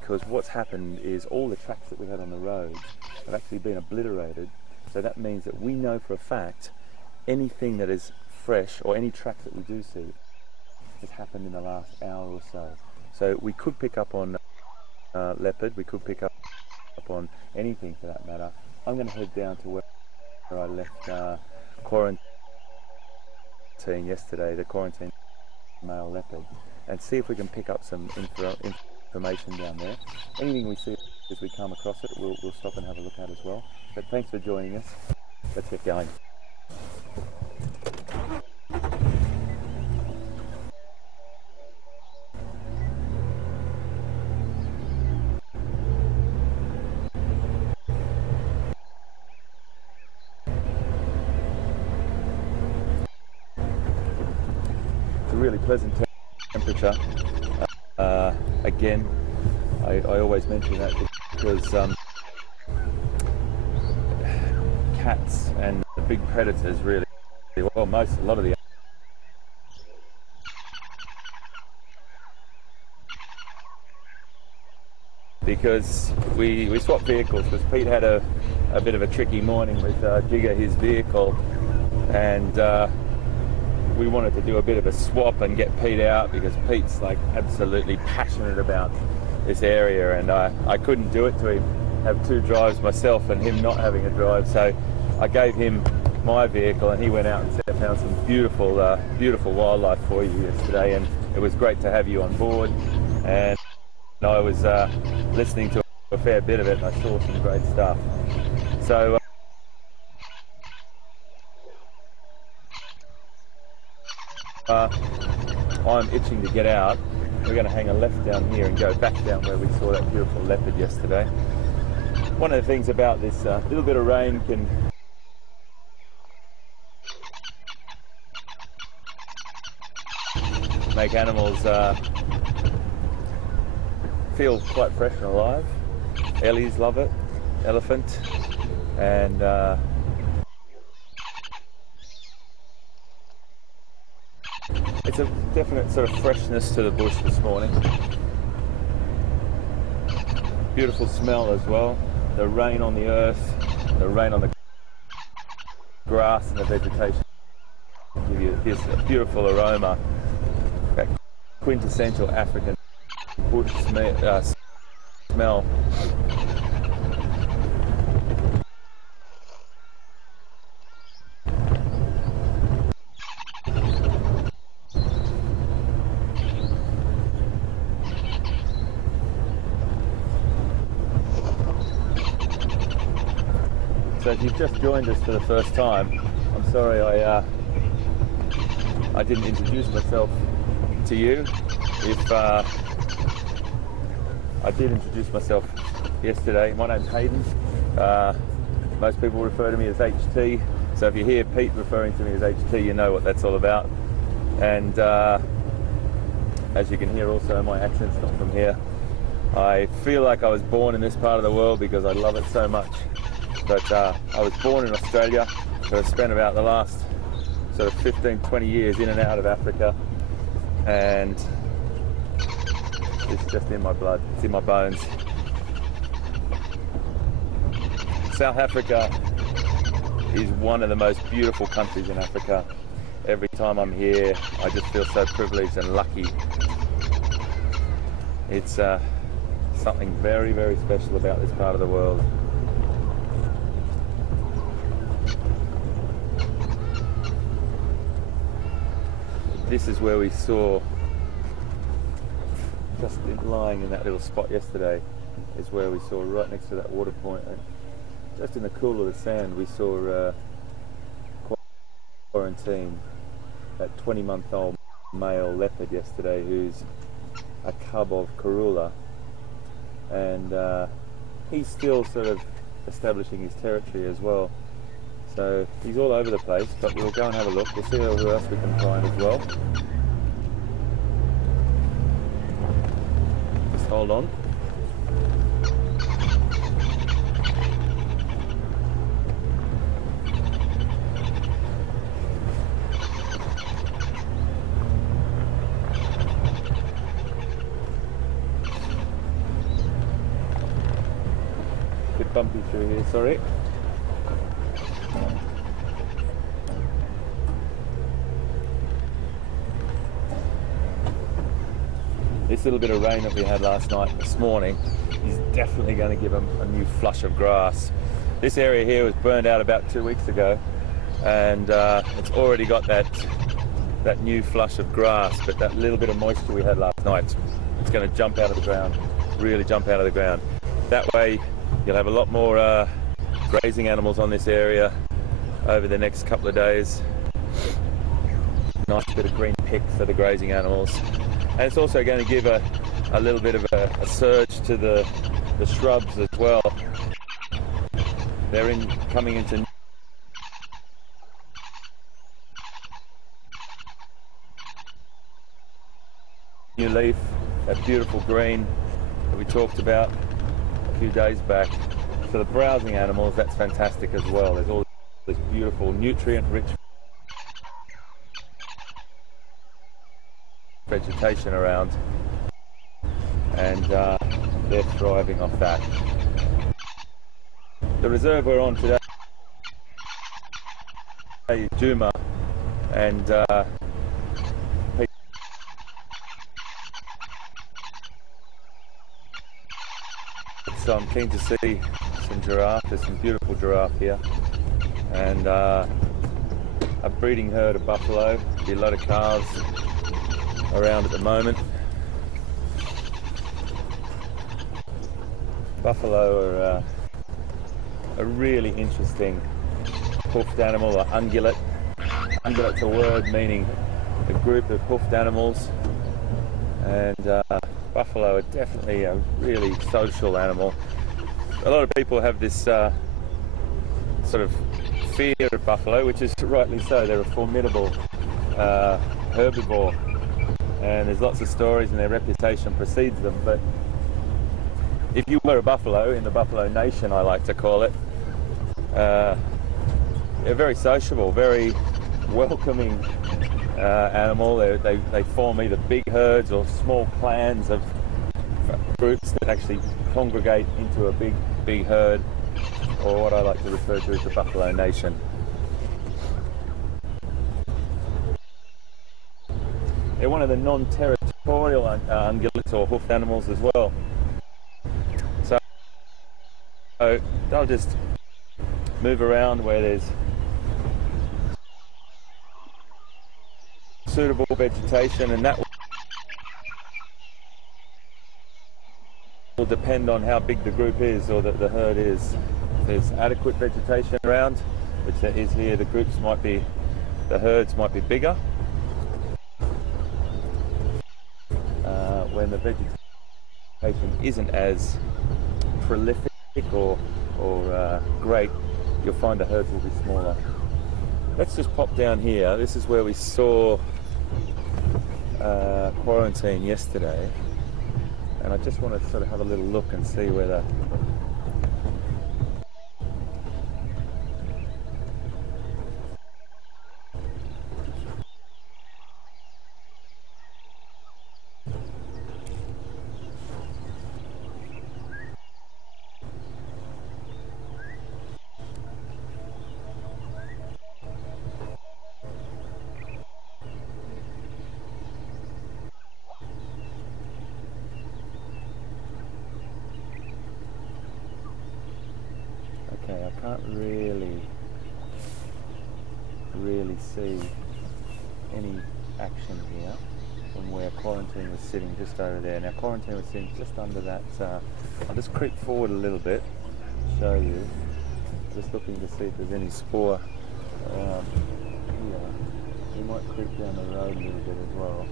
because what's happened is all the tracks that we had on the roads have actually been obliterated. So that means that we know for a fact anything that is fresh, or any track that we do see, has happened in the last hour or so. So we could pick up on leopard, we could pick up on anything for that matter. I'm going to head down to where I left quarantine yesterday, the quarantine male leopard, and see if we can pick up some information down there. Anything we see as we come across it, we'll stop and have a look at as well. But thanks for joining us. Let's get going. It's a really pleasant temperature. Again, I always mention that because cats and the big predators really, well, a lot of the because we swapped vehicles because Pete had a bit of a tricky morning with Jigger, his vehicle, and we wanted to do a bit of a swap and get Pete out because Pete's like absolutely passionate about this area, and I couldn't do it to him, have two drives myself and him not having a drive, so I gave him my vehicle and he went out and found some beautiful beautiful wildlife for you yesterday, and it was great to have you on board. And I was listening to a fair bit of it and I saw some great stuff. So I'm itching to get out. We're going to hang a left down here and go back down where we saw that beautiful leopard yesterday. One of the things about this little bit of rain can make animals feel quite fresh and alive. Ellies love it, elephant, and it's a definite sort of freshness to the bush this morning. Beautiful smell as well. The rain on the earth, the rain on the grass and the vegetation give you this beautiful aroma. That quintessential African bush smell. So if you've just joined us for the first time, I'm sorry I didn't introduce myself to you. If I did introduce myself yesterday, my name's Hayden. Most people refer to me as HT, so if you hear Pete referring to me as HT, you know what that's all about. And as you can hear also, my accent's not from here. I feel like I was born in this part of the world because I love it so much. But I was born in Australia, so I've spent about the last sort of 15, 20 years in and out of Africa, and it's just in my blood, it's in my bones. South Africa is one of the most beautiful countries in Africa. Every time I'm here, I just feel so privileged and lucky. It's something very, very special about this part of the world. This is where we saw, just lying in that little spot yesterday, is where we saw right next to that water point, and just in the cool of the sand we saw quarantine, that 20-month-old male leopard yesterday, who's a cub of Karula, and he's still sort of establishing his territory as well. So he's all over the place, but we'll go and have a look. We'll see who else we can find as well. Just hold on. bumpy through here, sorry. This little bit of rain that we had last night and this morning is definitely going to give them a new flush of grass. This area here was burned out about 2 weeks ago, and it's already got that new flush of grass, but that little bit of moisture we had last night, it's going to jump out of the ground, really jump out of the ground. That way you'll have a lot more grazing animals on this area over the next couple of days. Nice bit of green pick for the grazing animals. And it's also going to give a little bit of a surge to the shrubs as well. They're coming into new leaf, that beautiful green that we talked about a few days back. For the browsing animals, that's fantastic as well. There's all this beautiful nutrient-rich vegetation around, and they're thriving off that. The reserve we're on today is Juma, and so I'm keen to see some giraffe. There's some beautiful giraffe here, and a breeding herd of buffalo. Be a lot of calves around at the moment. Buffalo are a really interesting hoofed animal, or ungulate. Ungulate's a word meaning a group of hoofed animals, and buffalo are definitely a really social animal. A lot of people have this sort of fear of buffalo, which is rightly so. They're a formidable herbivore, and there's lots of stories, and their reputation precedes them. But if you were a buffalo in the buffalo nation, I like to call it, they're very sociable, very welcoming animal. They form either big herds or small clans of groups that actually congregate into a big herd, or what I like to refer to as the buffalo nation. They're one of the non-territorial ungulates or hoofed animals as well. So they'll just move around where there's suitable vegetation, and that will depend on how big the group is, or the herd is. If there's adequate vegetation around, which there is here, the herds might be bigger. When the vegetation isn't as prolific or great, you'll find the herds will be smaller. Let's just pop down here. This is where we saw quarantine yesterday, and I just want to sort of have a little look and see whether I can't really see any action here from where quarantine was sitting, just over there. Now quarantine was sitting just under that. I'll just creep forward a little bit, show you. Just looking to see if there's any spoor around here. We might creep down the road a little bit as well.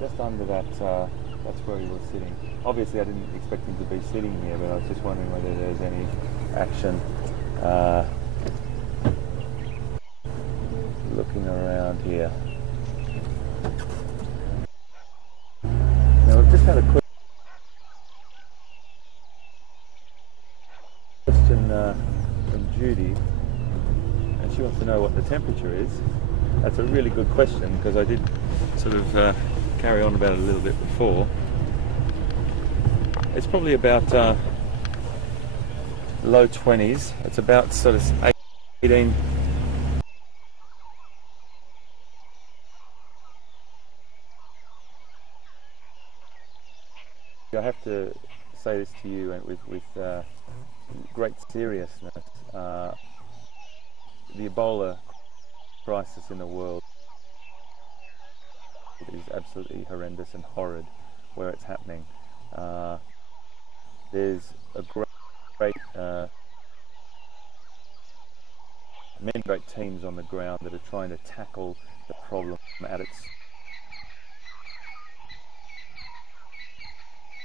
Just under that, that's where he was sitting. Obviously I didn't expect him to be sitting here, but I was just wondering whether there's any action. Looking around here. Now we've just had a quick question from Judy, and she wants to know what the temperature is. That's a really good question, because I did sort of carry on about it a little bit before. It's probably about low 20s. It's about sort of 18. I have to say this to you and with great seriousness. The Ebola crisis in the world is absolutely horrendous and horrid where it's happening. There's a many great teams on the ground that are trying to tackle the problem at its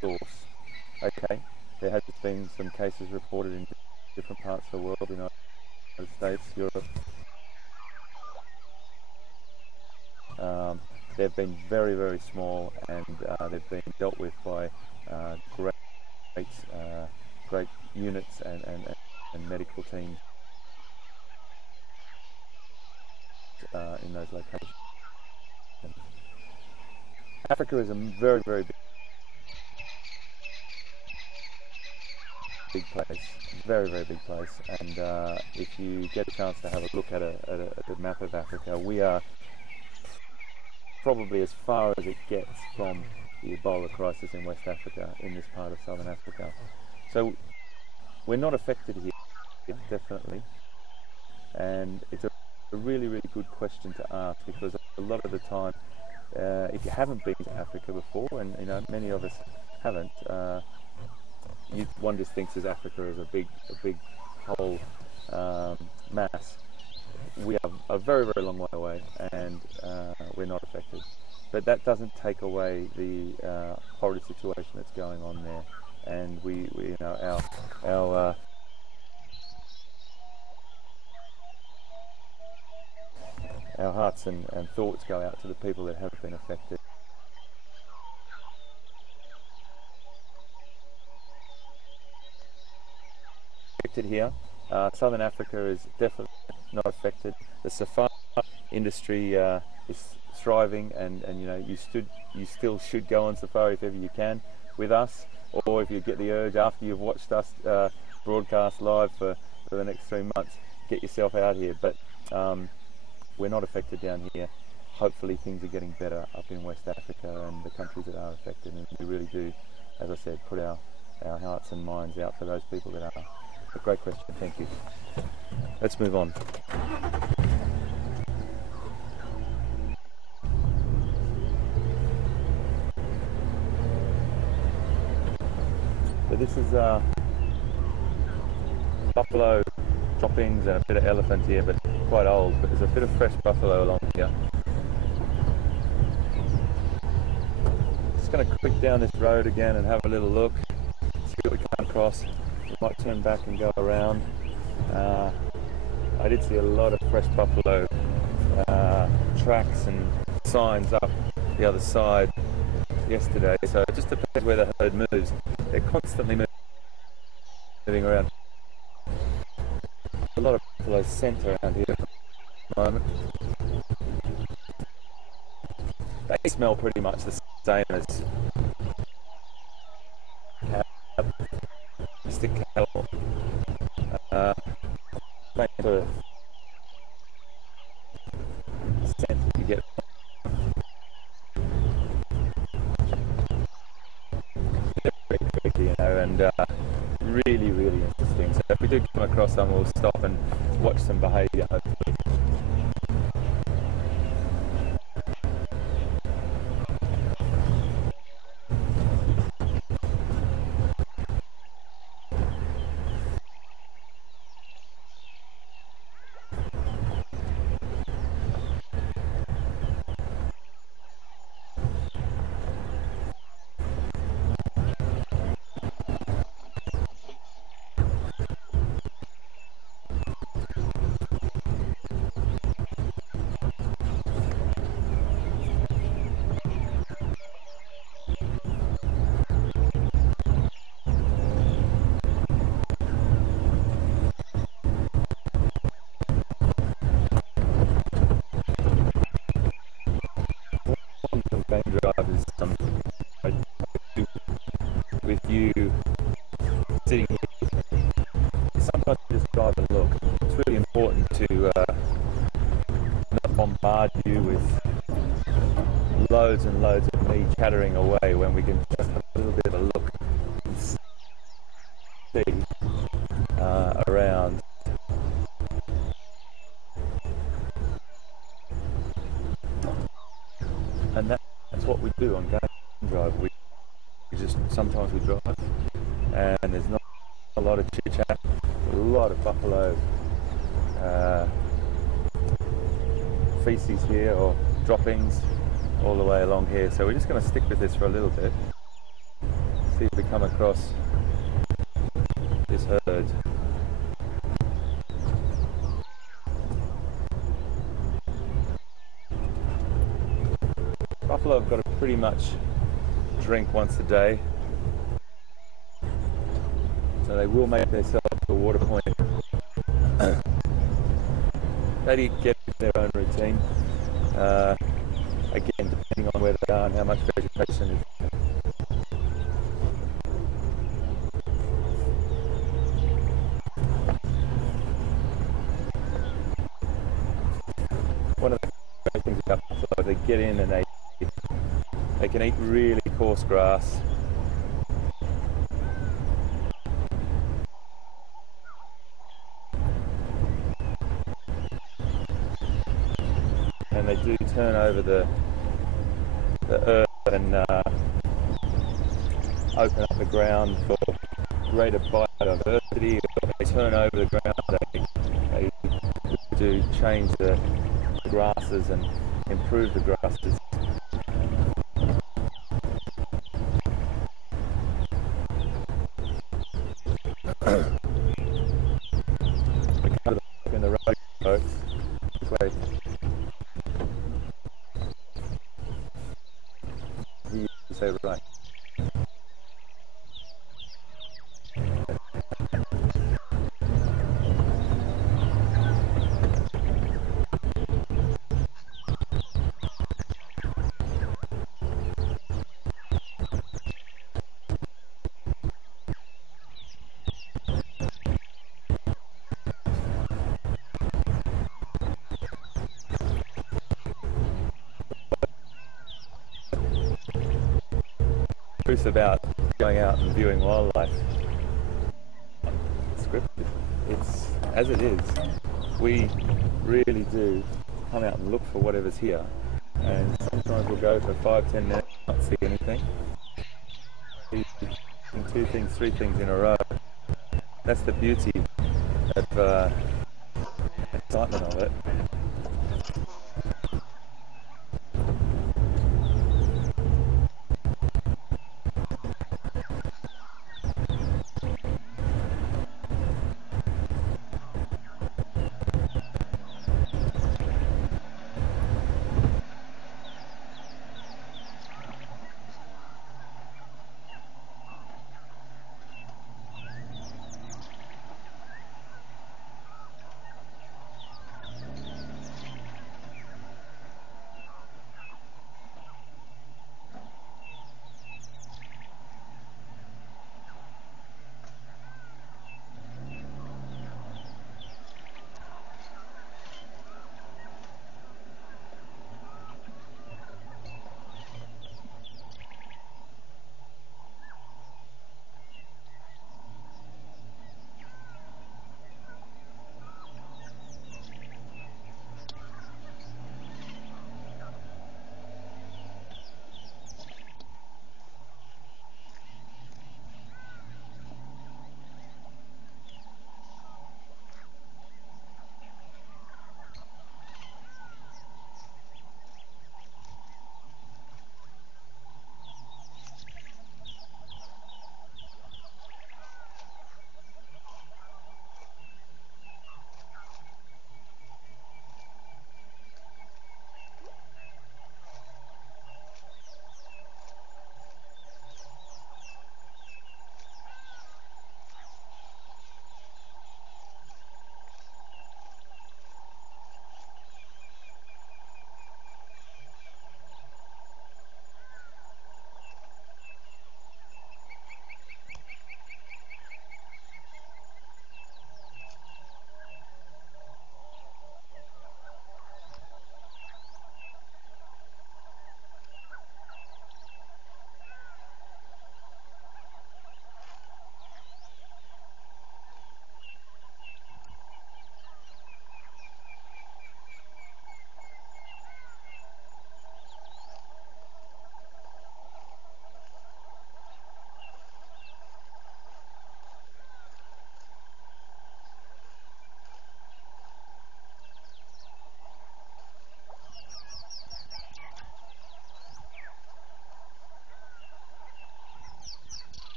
source. Okay, there has been some cases reported in different parts of the world, United States, Europe. They've been very, very small, and they've been dealt with by great units and medical teams in those locations. Africa is a very, very big place, very, very big place, and if you get a chance to have a look at a map of Africa, we are probably as far as it gets from the Ebola crisis in West Africa, in this part of Southern Africa. So we're not affected here, definitely, and it's a really, really good question to ask, because a lot of the time, if you haven't been to Africa before, and you know many of us haven't, one just thinks of Africa as a big whole mass. We are a very, very long way away, and we're not affected. But that doesn't take away the horrid situation that's going on there, and we you know, our hearts and thoughts go out to the people that have been affected. Here, Southern Africa is definitely not affected. The safari industry is thriving, and you know you still should go on safari if ever you can with us, or if you get the urge after you've watched us broadcast live for the next 3 months, get yourself out here. But we're not affected down here. Hopefully things are getting better up in West Africa and the countries that are affected, and we really do, as I said, put our hearts and minds out for those people that are. A great question, thank you. Let's move on. So this is buffalo droppings and a bit of elephant here, but quite old, but there's a bit of fresh buffalo along here. Just going to click down this road again and have a little look, see what we come across. We might turn back and go around. I did see a lot of fresh buffalo tracks and signs up the other side yesterday, so it just depends where the herd moves. They're constantly moving around. A lot of buffalo scent around here at the moment. They smell pretty much the same as domestic cattle. Same sort of scent that you get. They're very tricky, you know, and really, really interesting. So if we do come across them, we'll stop and watch some behaviour, hopefully. Drive is with you sitting here drive and look. It's really important to not bombard you with loads and loads of me chattering away when we can just have a little bit of a look and see around. And that's what we do on game drive. We just sometimes we drive, and there's not a lot of chit chat, a lot of buffalo feces here or droppings all the way along here. So we're just going to stick with this for a little bit, see if we come across this herd. Buffalo have got to pretty much drink once a day, so they will make themselves a water point. They get their own routine, again depending on where they are and how much vegetation is. One of the great things about buffalo is they get in and they can eat really coarse grass. And they do turn over the earth and open up the ground for greater biodiversity. They turn over the ground, they do change the grasses and improve the grasses. We're kind of in the road, folks. This way. You say right. About going out and viewing wildlife. Scripted. It's as it is. We really do come out and look for whatever's here, and sometimes we'll go for 5-10 minutes, not see anything. See 2 things, 3 things in a row. That's the beauty of excitement of it.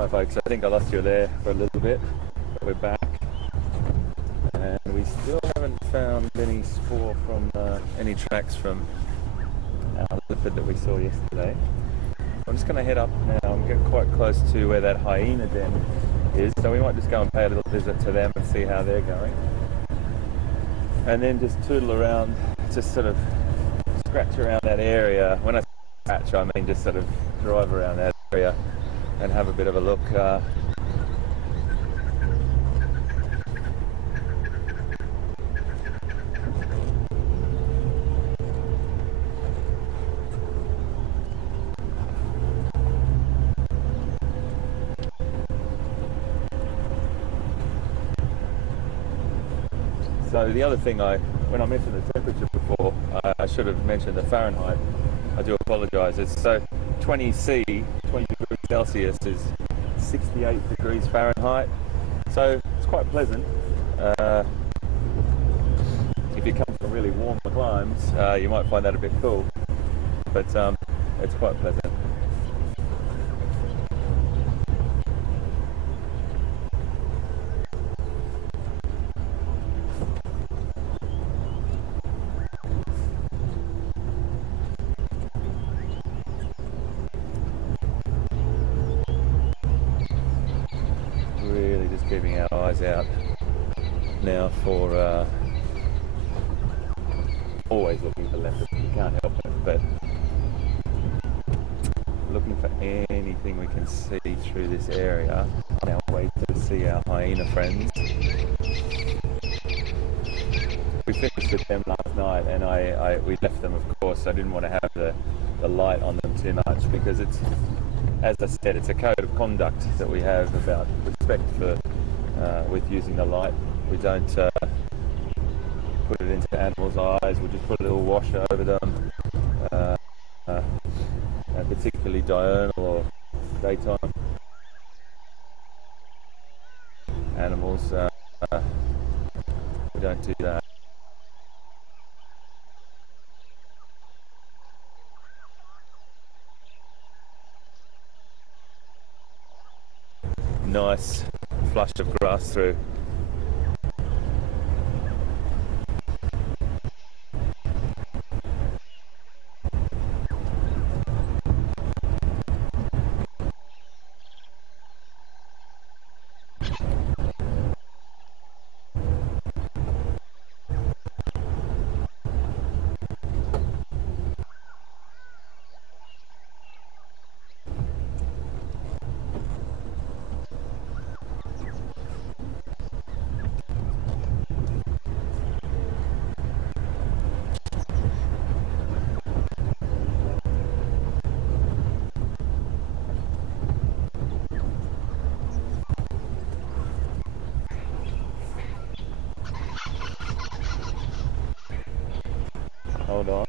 Hi folks, I think I lost you there for a little bit, but we're back. And we still haven't found any spoor from, any tracks from our leopard that we saw yesterday. I'm just going to head up now and get quite close to where that hyena den is, so we might just go and pay a little visit to them and see how they're going. And then just tootle around, just sort of scratch around that area. When I say scratch, I mean just sort of drive around that area and have a bit of a look. So the other thing, when I mentioned the temperature before, I should have mentioned the Fahrenheit. I do apologise. It's so 20 C, 20 degrees Celsius is 68 degrees Fahrenheit. So it's quite pleasant. If you come from really warm climes, you might find that a bit cool, but it's quite pleasant. Really just keeping our eyes out now for always looking for leopards. You can't help it, but looking for anything we can see through this area on our way to see our hyena friends. We finished with them last night, and we left them, of course. I didn't want to have the light on them too much, because it's, as I said, it's a code of conduct that we have about respect for with using the light. We don't put it into animals' eyes. We just put a little wash over them, particularly diurnal or daytime animals. We don't do that. Nice flush of grass through. Hold on.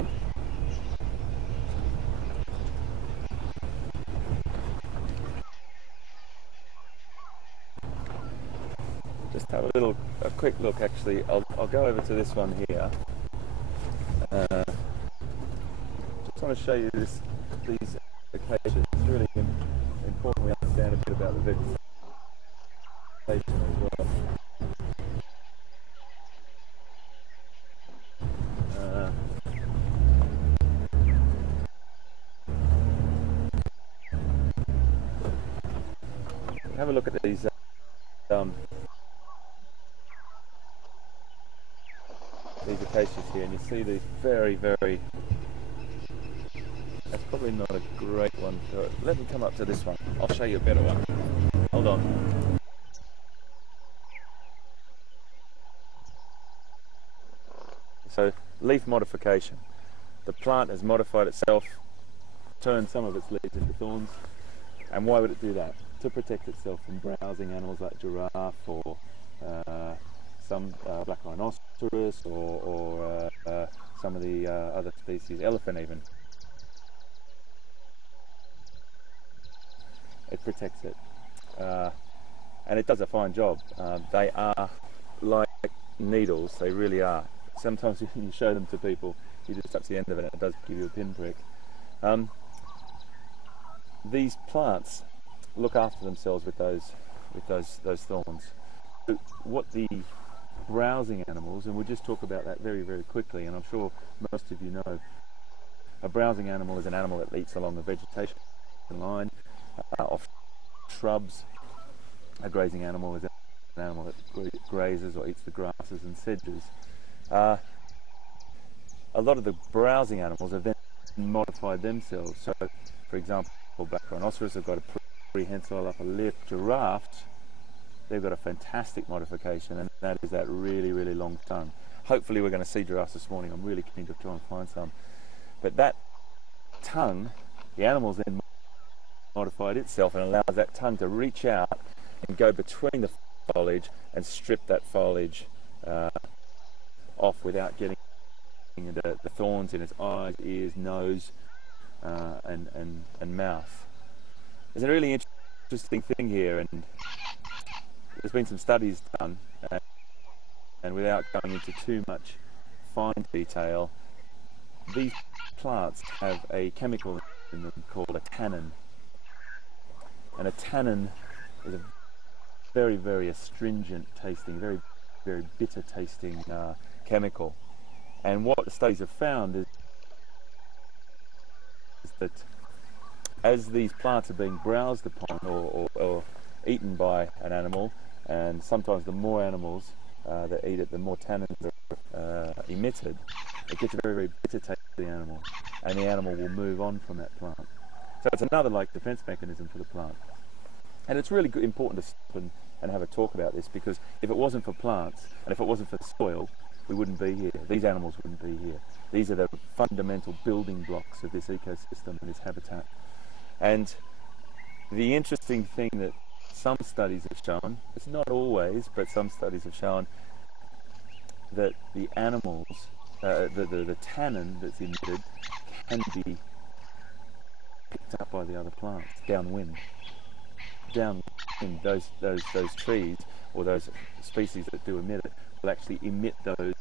Just have a quick look. Actually, I'll go over to this one here. Just want to show you these acacias. It's really important we understand a bit about the vegetation as well. Have a look at these acacias here, and you see these very, that's probably not a great one for it. Let me come up to this one. I'll show you a better one. Hold on. So, leaf modification. The plant has modified itself, turned some of its leaves into thorns. And why would it do that? To protect itself from browsing animals like giraffe or some black rhinoceros or some of the other species, elephant even. It protects it. And it does a fine job. They are like needles, they really are. Sometimes when you show them to people, you just touch the end of it and it does give you a pinprick. These plants look after themselves with those thorns. So what the browsing animals, and we'll just talk about that very, very quickly, and I'm sure most of you know, a browsing animal is an animal that eats along a vegetation line, off shrubs. A grazing animal is an animal that grazes or eats the grasses and sedges. A lot of the browsing animals have then modified themselves. So, for example, black rhinoceros have got a prehensile upper lip. Giraffes, they've got a fantastic modification, and that is that really, really long tongue. Hopefully we're going to see giraffes this morning. I'm really keen to try and find some. But that tongue, the animal's then modified itself and allows that tongue to reach out and go between the foliage and strip that foliage off without getting the thorns in its eyes, ears, nose, and mouth. There's a really interesting thing here, and there's been some studies done, and without going into too much fine detail, these plants have a chemical in them called a tannin. And a tannin is a very, very astringent tasting, very, very bitter tasting chemical. And what the studies have found is that as these plants are being browsed upon or eaten by an animal, and sometimes the more animals that eat it, the more tannins are emitted, it gets a very, very bitter taste to the animal, and the animal will move on from that plant. So it's another like defense mechanism for the plant. And it's really important to stop and have a talk about this, because if it wasn't for plants and if it wasn't for soil, we wouldn't be here. These animals wouldn't be here. These are the fundamental building blocks of this ecosystem and this habitat. And the interesting thing that some studies have shown, it's not always, but some studies have shown that the animals, the tannin that's emitted can be picked up by the other plants downwind. Downwind, those trees or those species that do emit it will actually emit those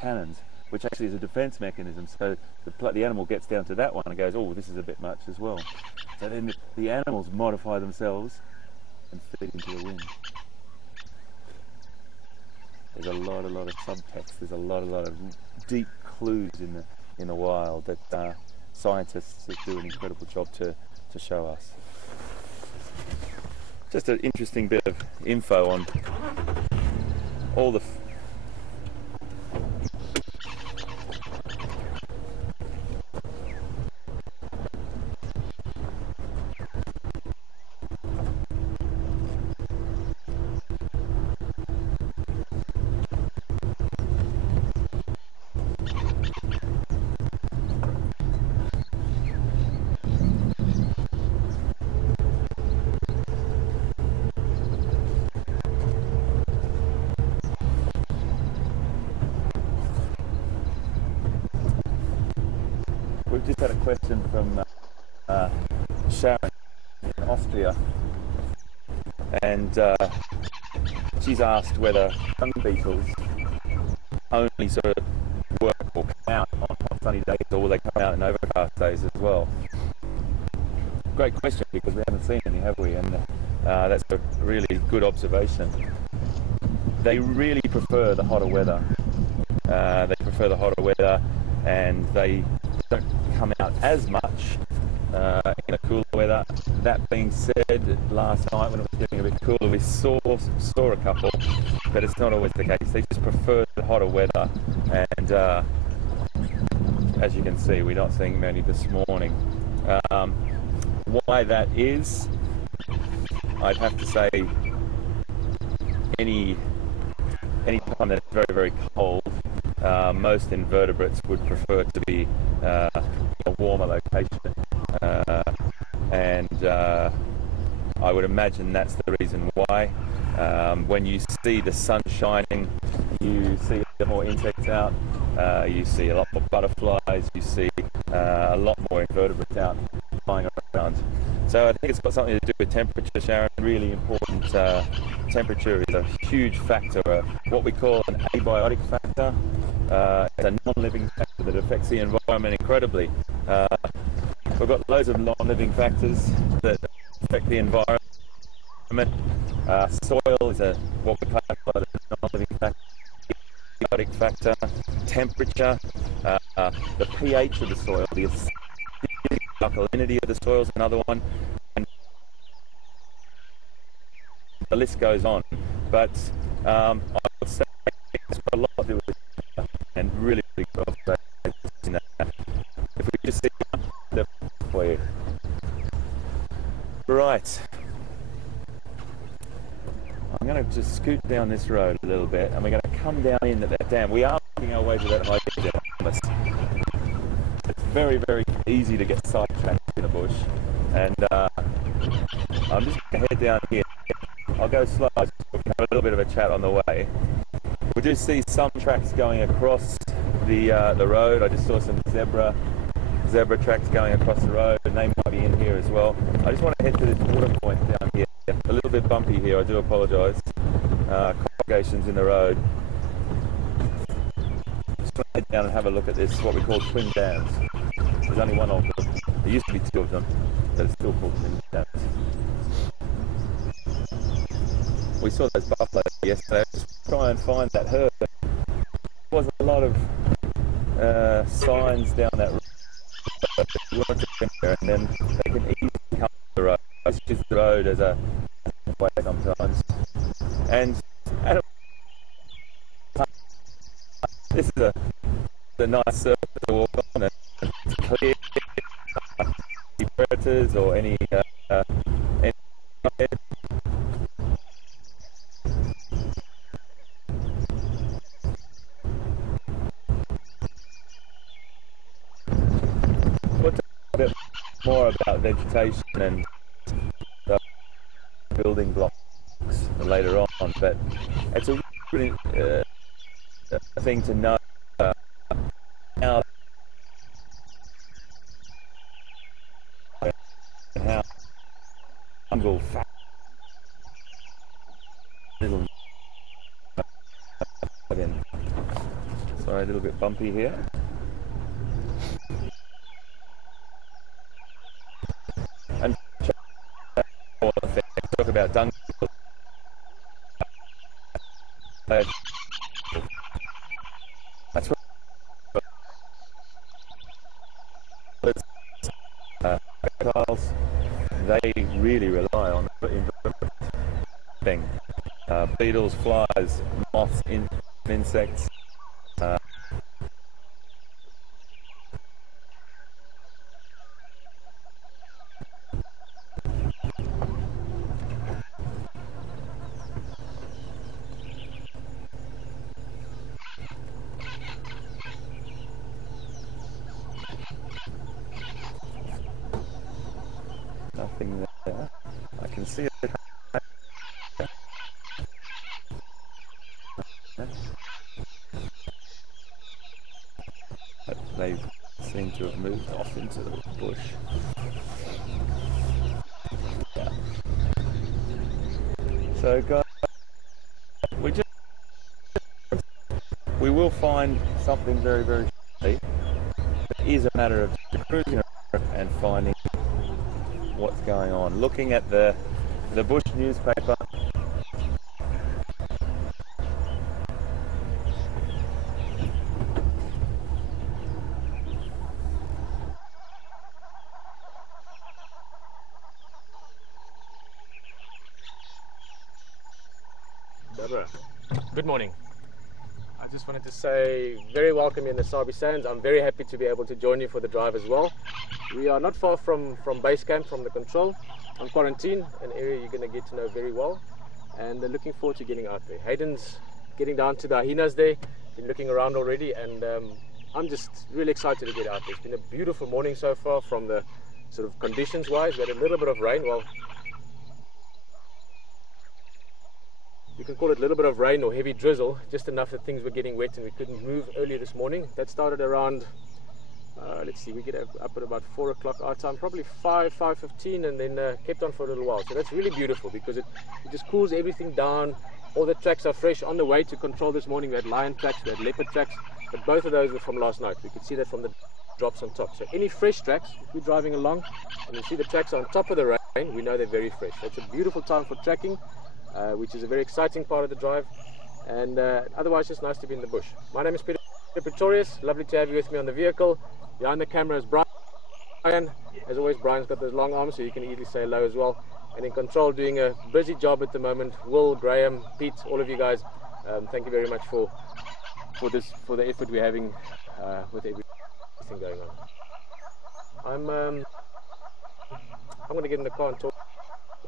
tannins, which actually is a defense mechanism. So the animal gets down to that one and goes, oh, this is a bit much as well. So then the animals modify themselves and feed into the wind. There's a lot of subtext. There's a lot of deep clues in the wild that scientists do an incredible job to show us. Just an interesting bit of info on all the We've just had a question from Sharon in Austria, and she's asked whether dung beetles only sort of work or come out on hot sunny days, or will they come out in overcast days as well? Great question, because we haven't seen any, have we? And that's a really good observation. They really prefer the hotter weather. And they don't come out as much in the cooler weather. That being said, last night when it was getting a bit cooler, we saw a couple, but it's not always the case. They just prefer the hotter weather, and as you can see, we're not seeing many this morning. Why that is, I'd have to say any time that it's very, very cold, most invertebrates would prefer to be in a warmer location, and I would imagine that's the reason why. When you see the sun shining, you see a lot more insects out, you see a lot more butterflies, you see a lot more invertebrates out flying around. So I think it's got something to do with temperature, Sharon. Really important. Temperature is a huge factor, what we call an abiotic factor. It's a non-living factor that affects the environment incredibly. We've got loads of non-living factors that affect the environment. Soil is what we classify as a non-living factor. Biotic factor, temperature, the pH of the soil, the acidity, alkalinity of the soil is another one, and the list goes on. But I would say it's got a lot to do with it, and really good observations in that. If we just see the for you. Right. I'm going to just scoot down this road a little bit, and we're going to come down into that dam. We are making our way to that high dam. It's very, very easy to get sidetracked in the bush, and I'm just going to head down here. I'll go slow so we can have a little bit of a chat on the way. We do see some tracks going across the road. I just saw some zebra tracks going across the road, and they might be in here as well. I just want to head to this water point down here. A little bit bumpy here, I do apologise. Congregations in the road. Just want to head down and have a look at this, what we call twin dams. There's only one of them. There used to be two of them, but it's still called twin dams. We saw those buffalo yesterday. Just try and find that herd. There was a lot of signs down that road. And then they can easily come to the road. It's just the road as a way sometimes. And this is a nice surface to walk on, and it's clear. Any predators or any we'll talk a bit more about vegetation and the building blocks later on, but it's a really thing to know how jungle little. Sorry, a little bit bumpy here. And talk about dung. That's what reptiles, they really rely on the environment thing. Beetles, flies, moths, insects. Nothing there. I can see it. But they seem to have moved off into the bush. Yeah. So guys, we will find something very, very shortly. It is a matter of cruising and finding what's going on. Looking at the bush newspaper. Good morning. I just wanted to say very welcome in the Sabi Sands. I'm very happy to be able to join you for the drive as well. We are not far from base camp, from the control, on quarantine, an area you're going to get to know very well, and looking forward to getting out there. Hayden's getting down to the Ahinas there, been looking around already, and I'm just really excited to get out there. It's been a beautiful morning so far from the sort of conditions wise. We had a little bit of rain, well, you can call it a little bit of rain or heavy drizzle, just enough that things were getting wet and we couldn't move earlier this morning. That started around, let's see, we get up at about 4 o'clock our time, probably 5:15, and then kept on for a little while. So that's really beautiful because it just cools everything down. All the tracks are fresh on the way to control this morning. We had lion tracks, we had leopard tracks, but both of those were from last night. We could see that from the drops on top. So any fresh tracks, if we're driving along and you see the tracks on top of the rain, we know they're very fresh. So it's a beautiful time for tracking, which is a very exciting part of the drive, and otherwise just nice to be in the bush. My name is Peter Pretorius. Lovely to have you with me on the vehicle. Behind the camera is Brian. As always, Brian's got those long arms, so you can easily say hello as well. And in control, doing a busy job at the moment. Will, Graham, Pete, all of you guys, thank you very much for the effort we're having with everything going on. I'm going to get in the car and talk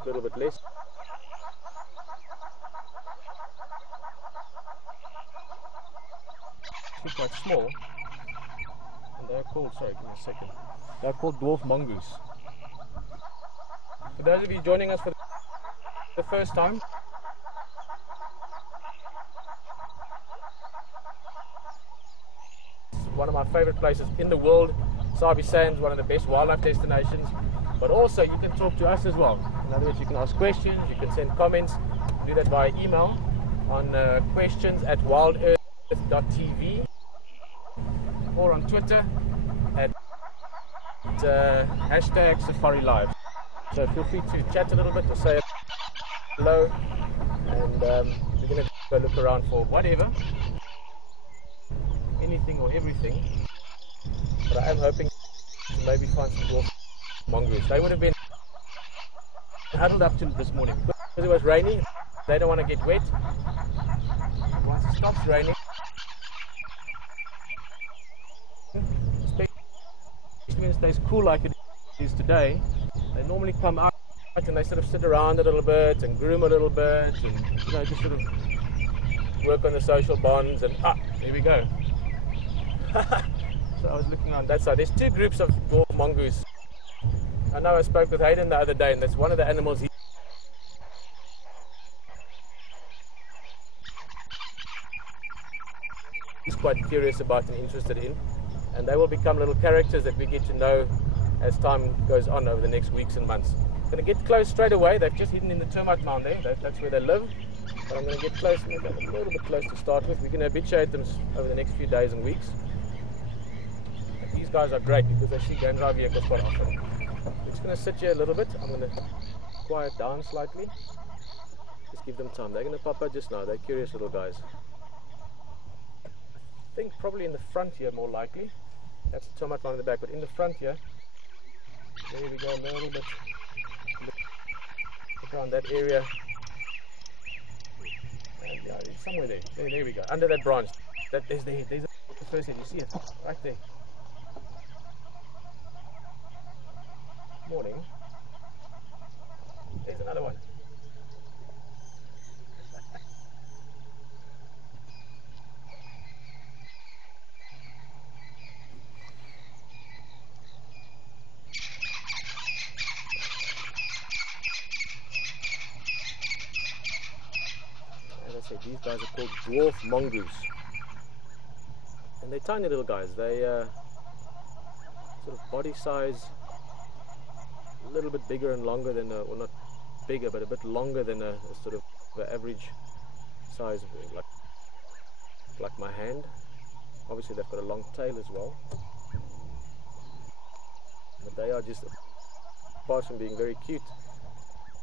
a little bit less. It's quite small, and they're called, sorry, give me a second, they're called dwarf mongoose. For those of you joining us for the first time, it's one of my favorite places in the world. Sabi Sands, one of the best wildlife destinations, but also you can talk to us as well. In other words, you can ask questions, you can send comments, do that via email on questions@wildearth.tv or on Twitter at #SafariLive. So feel free to chat a little bit or say hello, and we're going to go look around for whatever, anything or everything, but I am hoping to maybe find some dwarf mongoose. They would have been huddled up till this morning because it was rainy. They don't want to get wet. Once it stops raining, especially when it stays cool like it is today, they normally come out and they sort of sit around a little bit and groom a little bit, and just sort of work on the social bonds. And there we go. So I was looking on that side. There's two groups of dwarf mongoose. I know I spoke with Hayden the other day, and that's one of the animals he's quite curious about and interested in, and they will become little characters that we get to know as time goes on over the next weeks and months. I'm going to get close straight away. They've just hidden in the termite mound there. That's where they live. But I'm going to get close, maybe a little bit close to start with. We're going to habituate them over the next few days and weeks. But these guys are great because they see game drive vehicles quite often. I'm just going to sit here a little bit. I'm going to quiet down slightly. Just give them time. They're going to pop out just now. They're curious little guys. I think probably in the front here more likely. That's the termite mound in the back, but in the front here, there we go, a little bit. Look around that area. And yeah, it's somewhere there. There we go. Under that branch. There's the first head. You see it? Right there. Morning. There's another one. These guys are called dwarf mongoose, and they're tiny little guys. They sort of body size, a little bit bigger and longer than well, not bigger, but a bit longer than a sort of average size, like my hand. Obviously they've got a long tail as well, but they are just, apart from being very cute,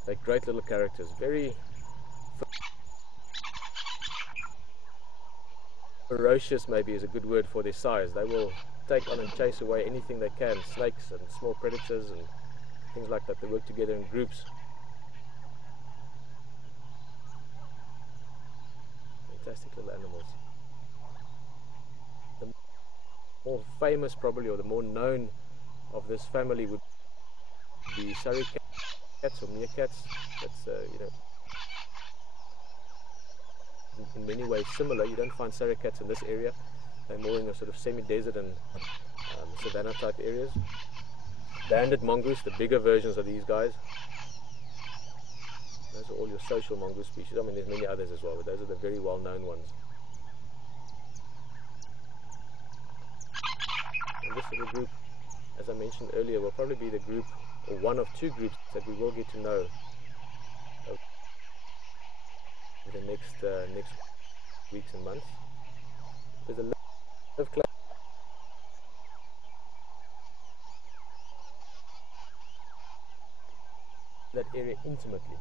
they're great little characters. Very ferocious, maybe, is a good word for their size. They will take on and chase away anything they can, snakes and small predators and things like that. They work together in groups. Fantastic little animals. The more famous probably, or the more known of this family would be surrey cats or meerkats. That's in many ways similar. You don't find surrey cats in this area. They're more in a sort of semi-desert and savanna type areas. Banded mongoose, the bigger versions of these guys. Those are all your social mongoose species. I mean, there's many others as well, but those are the very well-known ones. And this little group, as I mentioned earlier, will probably be the group, or one of two groups, that we will get to know over the next weeks and months. There's a live close that area intimately.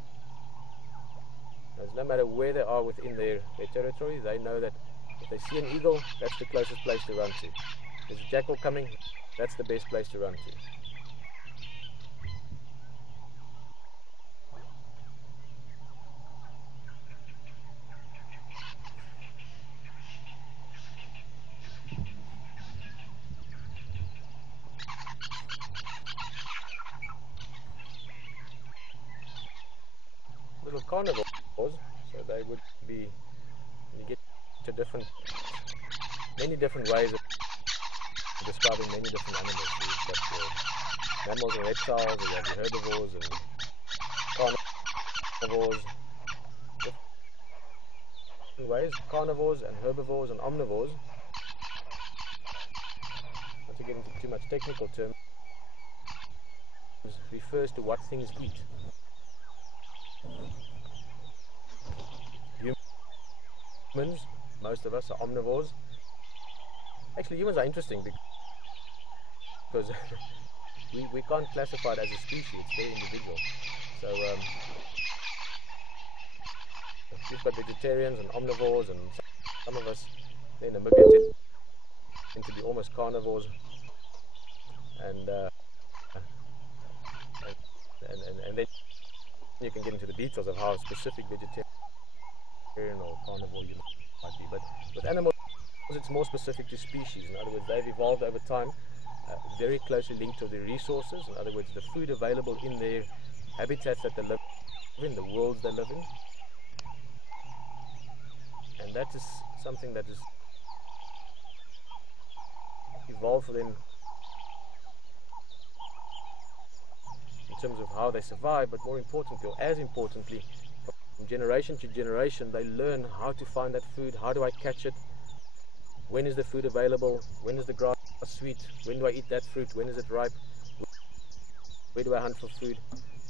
No matter where they are within their territory, they know that if they see an eagle, that's the closest place to run to. There's a jackal coming, that's the best place to run to. Little carnivores, so they would be, you get to many different ways of describing many different animals. You've got mammals and reptiles, you have your herbivores and carnivores, different ways, carnivores and herbivores and omnivores. Not to get into too much technical terms, refers to what things eat. Humans, most of us are omnivores. Actually, humans are interesting because we can't classify it as a species, it's very individual. So we've got vegetarians and omnivores, and some of us in Namibia tend to be almost carnivores, and then you can get into the details of how specific vegetarian or carnivore you might be. But with animals, it's more specific to species. In other words, they've evolved over time, very closely linked to the resources. In other words, the food available in their habitats that they live in, the worlds they live in. And that is something that is evolved for them in terms of how they survive, but more importantly, or as importantly, from generation to generation, they learn how to find that food. How do I catch it? When is the food available? When is the grass sweet? When do I eat that fruit? When is it ripe? Where do I hunt for food?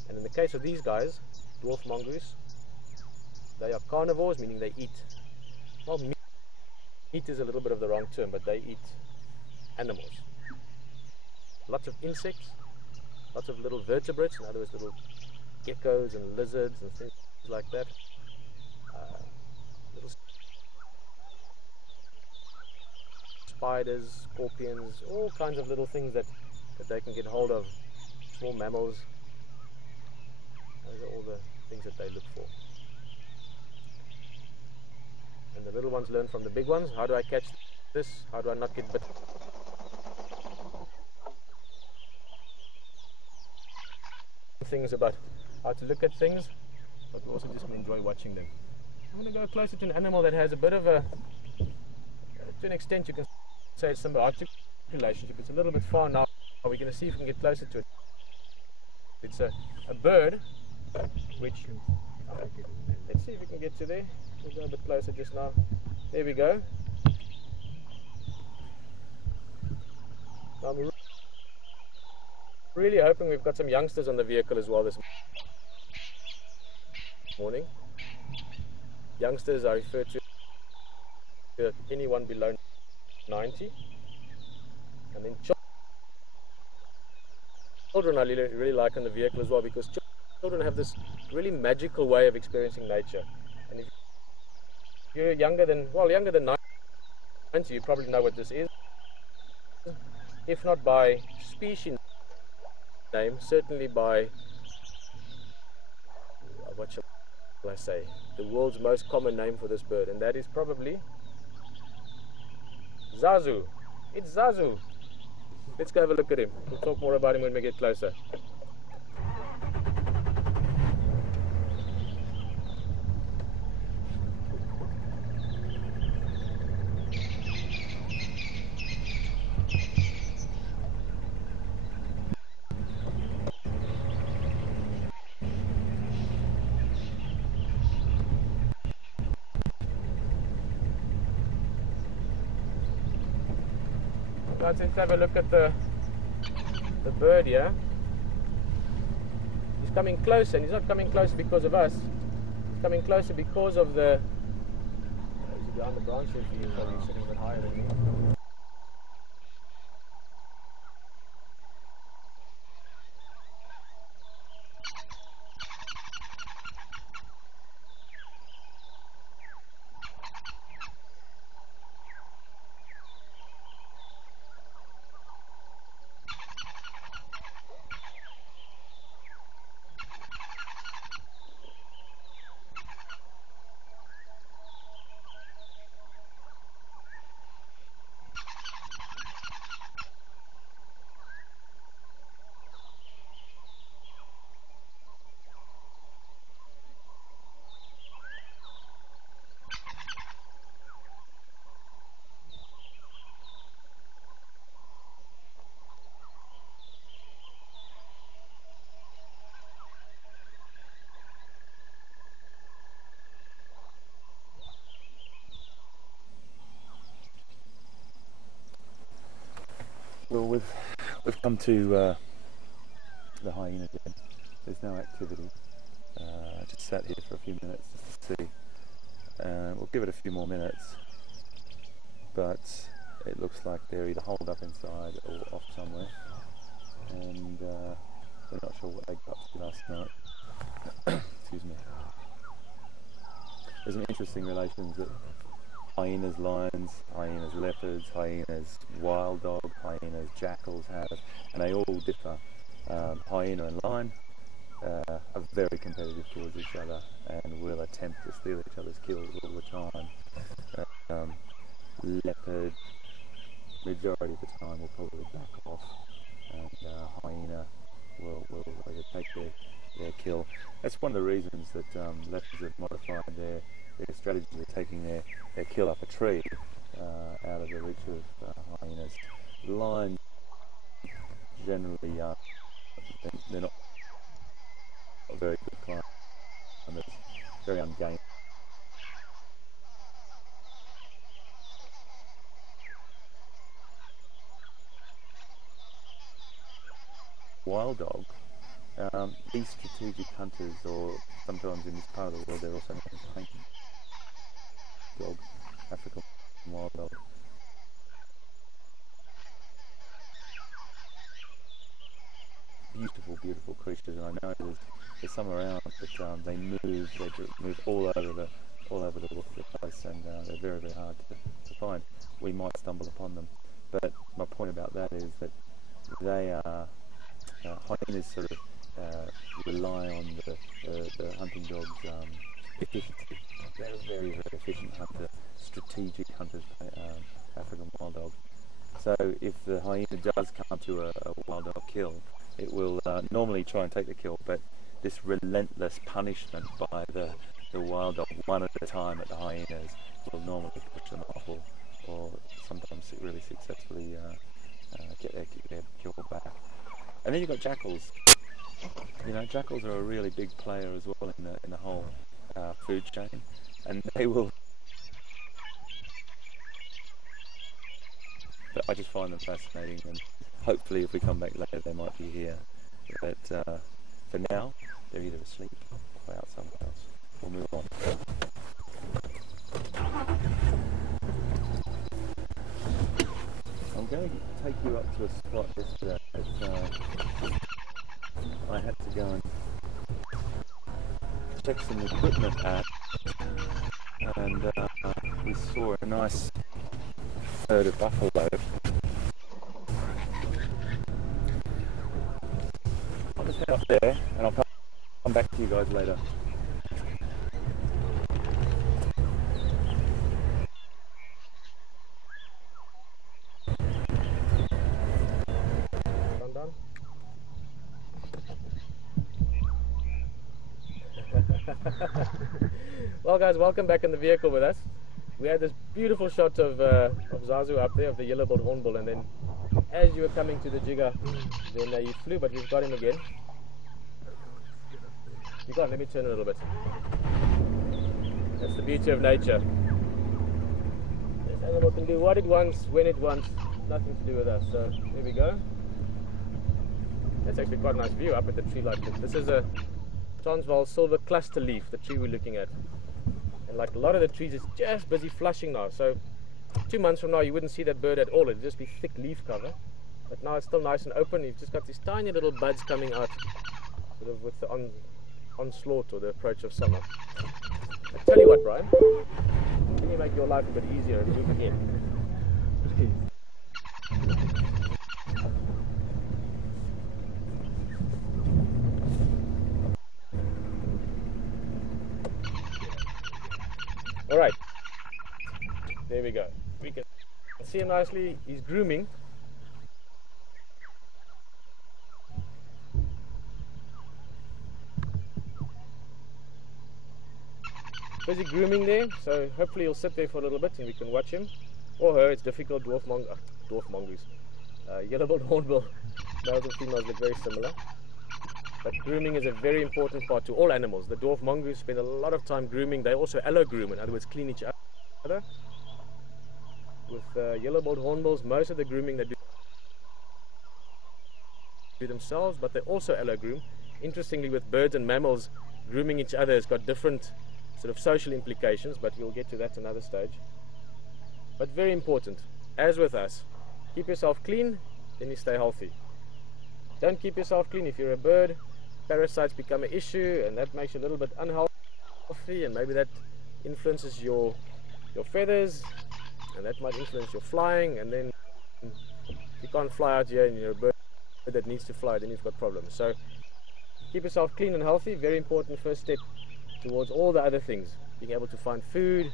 And in the case of these guys, dwarf mongoose, they are carnivores, meaning they eat, well, meat is a little bit of the wrong term, but they eat animals. Lots of insects, lots of little vertebrates, in other words, little geckos and lizards and things like that. Little spiders, scorpions, all kinds of little things that they can get hold of. Small mammals. Those are all the things that they look for. And the little ones learn from the big ones. How do I catch this? How do I not get bit? Things about how to look at things, but we also just enjoy watching them. I'm going to go closer to an animal that has a bit of a, to an extent you can say it's symbiotic relationship. It's a little bit far now. We're going to see if we can get closer to it. It's a bird, which, let's see if we can get to there. We'll go a bit closer just now. There we go. Now I'm really hoping we've got some youngsters on the vehicle as well this morning. Youngsters are referred to anyone below 90. And then children I really like on the vehicle as well, because children have this really magical way of experiencing nature. And if you're younger than 90, you probably know what this is. If not by species name, certainly by, what shall I say, the world's most common name for this bird, and that is probably Zazu. It's Zazu. Let's go have a look at him. We'll talk more about him when we get closer. Let's have a look at the bird here. He's coming close, and he's not coming close because of us. He's coming closer because of the... Is he behind the branches? He's probably sitting a bit higher than me. Well, we've come to the hyena den. There's no activity. I just sat here for a few minutes just to see. We'll give it a few more minutes, but it looks like they're either holed up inside or off somewhere, and we're not sure what they got up to last night. Excuse me. There's some interesting relations that hyenas, lions, hyenas, leopards, hyenas, wild dog, hyenas, jackals have, and they all differ. Hyena and lion are very competitive towards each other and will attempt to steal each other's kills all the time. Leopard, majority of the time, will probably back off, and hyena will either take their kill. That's one of the reasons that leopards have modified their strategy of taking their kill up a tree out of the reach of hyenas. Lions generally they're not very good climbers, very ungainly. Wild dog, these strategic hunters, or sometimes in this part of the world they're also known as hunting dog, African wild dog. Beautiful, beautiful creatures, and I know there's some around, but they move all over the place, and they're very, very hard to find. We might stumble upon them, but my point about that is that they are hyenas sort of rely on the hunting dog's efficiency. They're a very, very efficient hunter, strategic hunters, African wild dog. So if the hyena does come to a wild dog kill, it will normally try and take the kill, but this relentless punishment by the wild dog, one at a time at the hyenas, will normally push them off, or sometimes really successfully get their kill back. And then you've got jackals. You know, jackals are a really big player as well in the whole food chain, and they will. But I just find them fascinating, and hopefully, if we come back later, they might be here. But for now, they're either asleep or out somewhere else. We'll move on. I'm going to take you up to a spot yesterday that I had to go and check some equipment at, and we saw a nice herd of buffalo. I'll just head up there and I'll come back to you guys later. Done? Well guys, welcome back in the vehicle with us. We had this beautiful shot of Zazu up there, of the yellow-billed hornbill, and then as you were coming to the jigger, then you flew, but we've got him again. You got, let me turn a little bit. That's the beauty of nature. This animal can do what it wants, when it wants, nothing to do with us. So there we go. That's actually quite a nice view up at the tree like this. This is a Transvaal silver cluster leaf, the tree we're looking at. And like a lot of the trees, it's just busy flushing now. So 2 months from now, you wouldn't see that bird at all. It'd just be thick leaf cover. But now it's still nice and open. You've just got these tiny little buds coming out, sort of with the onslaught or the approach of summer. I tell you what, Brian, can you make your life a bit easier and move in? Please. All right, there we go. We can see him nicely. He's grooming. Busy grooming there, so hopefully he'll sit there for a little bit and we can watch him. Or her, it's difficult. Dwarf mongoose. Yellow-billed hornbill, males and females look very similar. But grooming is a very important part to all animals. The dwarf mongoose spend a lot of time grooming. They also allo-groom, in other words, clean each other. With yellow-billed hornbills, most of the grooming they do themselves, but they also allo-groom. Interestingly, with birds and mammals, grooming each other has got different sort of social implications, but we'll get to that another stage. But very important, as with us, keep yourself clean, then you stay healthy. Don't keep yourself clean. If you're a bird, parasites become an issue, and that makes you a little bit unhealthy, and maybe that influences your feathers, and that might influence your flying, and then if you can't fly out here and you're a bird that needs to fly, then you've got problems. So keep yourself clean and healthy, very important first step towards all the other things. Being able to find food,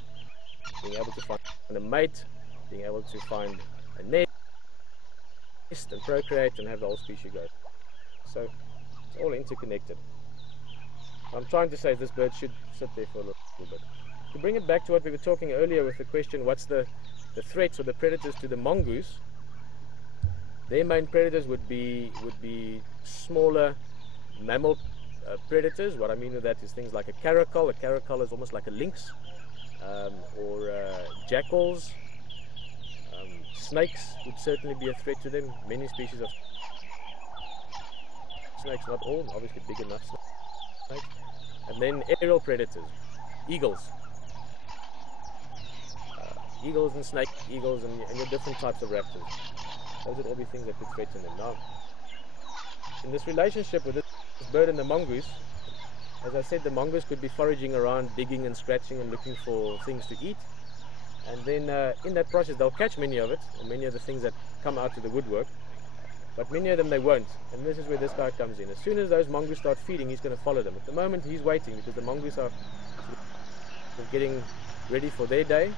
being able to find a mate, being able to find a nest and procreate and have the whole species grow. So it's all interconnected. I'm trying to say this bird should sit there for a little bit. To bring it back to what we were talking earlier with the question, what's the threats or the predators to the mongoose? Their main predators would be smaller mammal predators. What I mean with that is things like a caracal. A caracal is almost like a lynx, or jackals. Snakes would certainly be a threat to them. Many species of snakes, not all, obviously big enough snakes. And then aerial predators, eagles. Eagles and snake eagles and your different types of raptors. Those would all be things that could threaten them. Now, in this relationship with this bird and the mongoose, as I said, the mongoose could be foraging around, digging and scratching and looking for things to eat. And then in that process, they'll catch many of it, or many of the things that come out of the woodwork. But many of them they won't. And this is where this guy comes in. As soon as those mongoose start feeding, he's going to follow them. At the moment, he's waiting because the mongoose are getting ready for their day.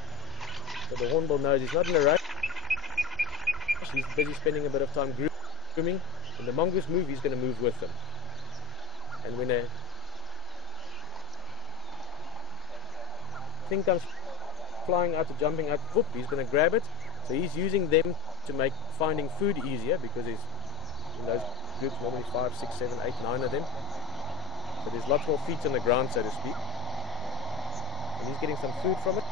So the hornbill knows he's not in a rush. He's busy spending a bit of time grooming. When the mongoose move, he's going to move with them. And when a thing comes flying out or jumping out, whoop, he's going to grab it. So he's using them to make finding food easier, because there's, in those groups, normally 5, 6, 7, 8, 9 of them. So there's lots more feet on the ground, so to speak. And he's getting some food from it.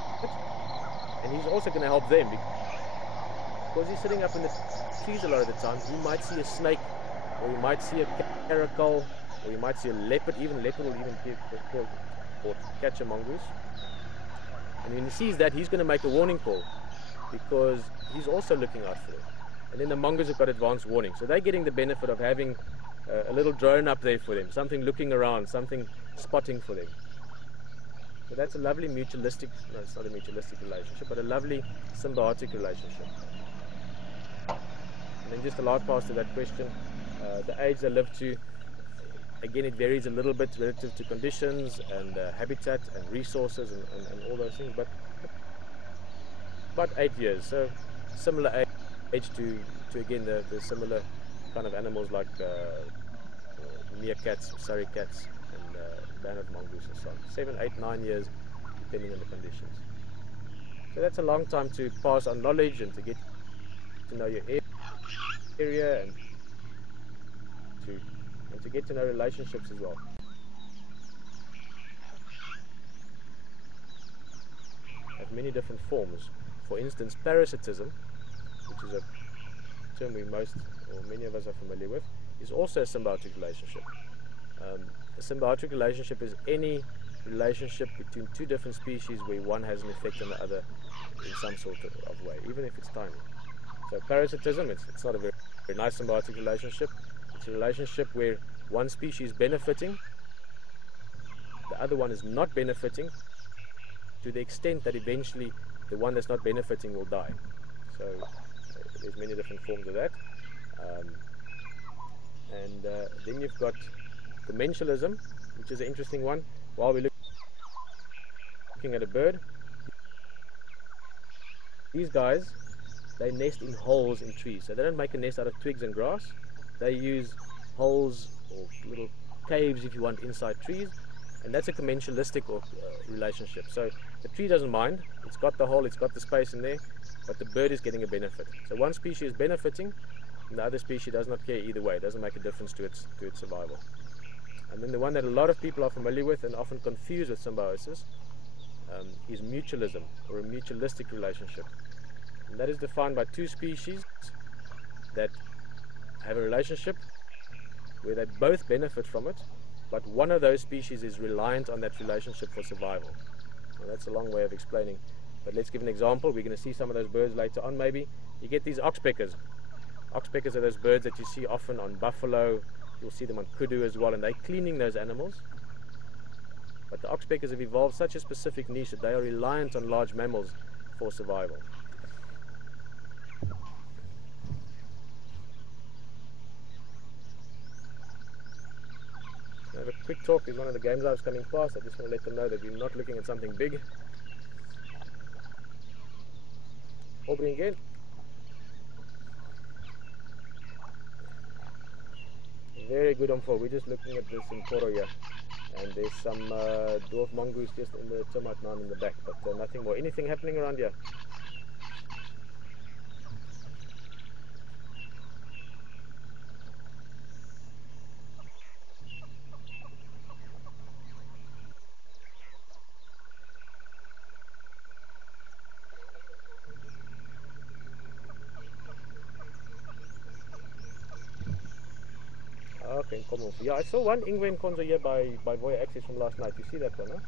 And he's also going to help them, because he's sitting up in the trees a lot of the time. He might see a snake, or he might see a caracal, or he might see a leopard. Even leopard will even or catch a mongoose. And when he sees that, he's going to make a warning call, because he's also looking out for it. And then the mongoose have got advanced warning. So they're getting the benefit of having a little drone up there for them, something looking around, something spotting for them. So that's a lovely mutualistic, no, it's not a mutualistic relationship, but a lovely symbiotic relationship. And then just the last part to that question, the age they live to, again, it varies a little bit relative to conditions and habitat and resources and all those things, but about 8 years. So similar age to again, the similar kind of animals like meerkats, suricats, and banded mongoose and so on. 7, 8, 9 years, depending on the conditions. So that's a long time to pass on knowledge and to get to know your area and to get to know relationships as well. Have many different forms. For instance, parasitism, which is a term we most or many of us are familiar with, is also a symbiotic relationship. A symbiotic relationship is any relationship between two different species where one has an effect on the other in some sort of way, even if it's tiny. So parasitism, it's not a very nice symbiotic relationship. It's a relationship where one species is benefiting, the other one is not benefiting, to the extent that eventually the one that's not benefiting will die. So there's many different forms of that. Then you've got commensalism, which is an interesting one. While we're looking at a bird, these guys, they nest in holes in trees. So they don't make a nest out of twigs and grass. They use holes or little caves, if you want, inside trees. And that's a commensalistic relationship. So the tree doesn't mind. It's got the hole, it's got the space in there, but the bird is getting a benefit. So one species is benefiting, and the other species does not care either way. It doesn't make a difference to its survival. And then the one that a lot of people are familiar with and often confuse with symbiosis is mutualism, or a mutualistic relationship. And that is defined by two species that have a relationship where they both benefit from it, but one of those species is reliant on that relationship for survival. Well, that's a long way of explaining, but let's give an example. We're going to see some of those birds later on maybe. You get these oxpeckers. Oxpeckers are those birds that you see often on buffalo. You'll see them on kudu as well, and they're cleaning those animals. But the oxpeckers have evolved such a specific niche that they are reliant on large mammals for survival. I have a quick talk. There's one of the game drives coming past. I just want to let them know that we're not looking at something big. Aubrey again. Very good on four. We're just looking at this in Koro here. And there's some dwarf mongoose just in the termite mound in the back, but nothing more. Anything happening around here? Okay, come on. Yeah, I saw one Ingwen Konzo here by Voya Access from last night. You see that one, huh?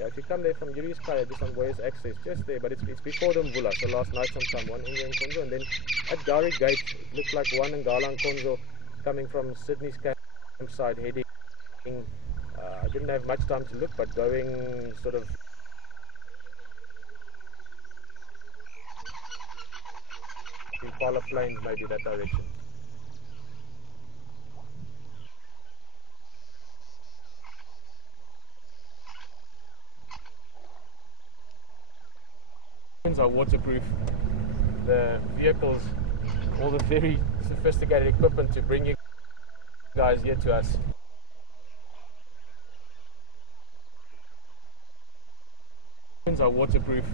Yeah, if you come there from Yuriskaya, just on Voya's Access, just there, but it's before the Mvula. So last night sometime, one Ingwen Konzo, and then at Gari Gate, it looked like one Ngala Konzo coming from Sydney's campsite heading. I didn't have much time to look, but going sort of Impala Plains, maybe that direction. Are waterproof. The vehicles, all the very sophisticated equipment to bring you guys here to us. Are waterproof.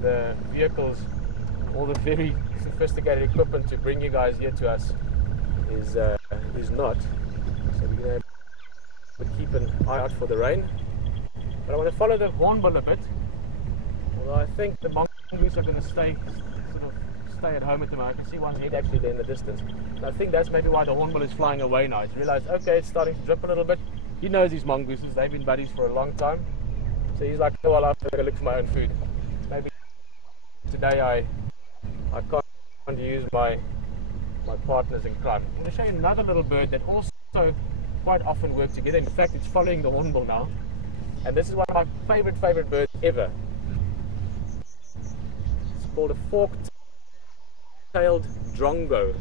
The vehicles, all the very sophisticated equipment to bring you guys here to us is not. So we're going to keep an eye out for the rain. But I want to follow the hornbill a bit. Well, I think the mongoose are going to stay at home at the moment. I can see one head actually there in the distance. And I think that's maybe why the hornbill is flying away now. He's realized, okay, it's starting to drip a little bit. He knows these mongooses. They've been buddies for a long time. So he's like, oh, well, I'll go look for my own food. Maybe today I can't use my partners in crime. I'm going to show you another little bird that also quite often work together. In fact, it's following the hornbill now. And this is one of my favorite birds ever. Called a fork-tailed drongo.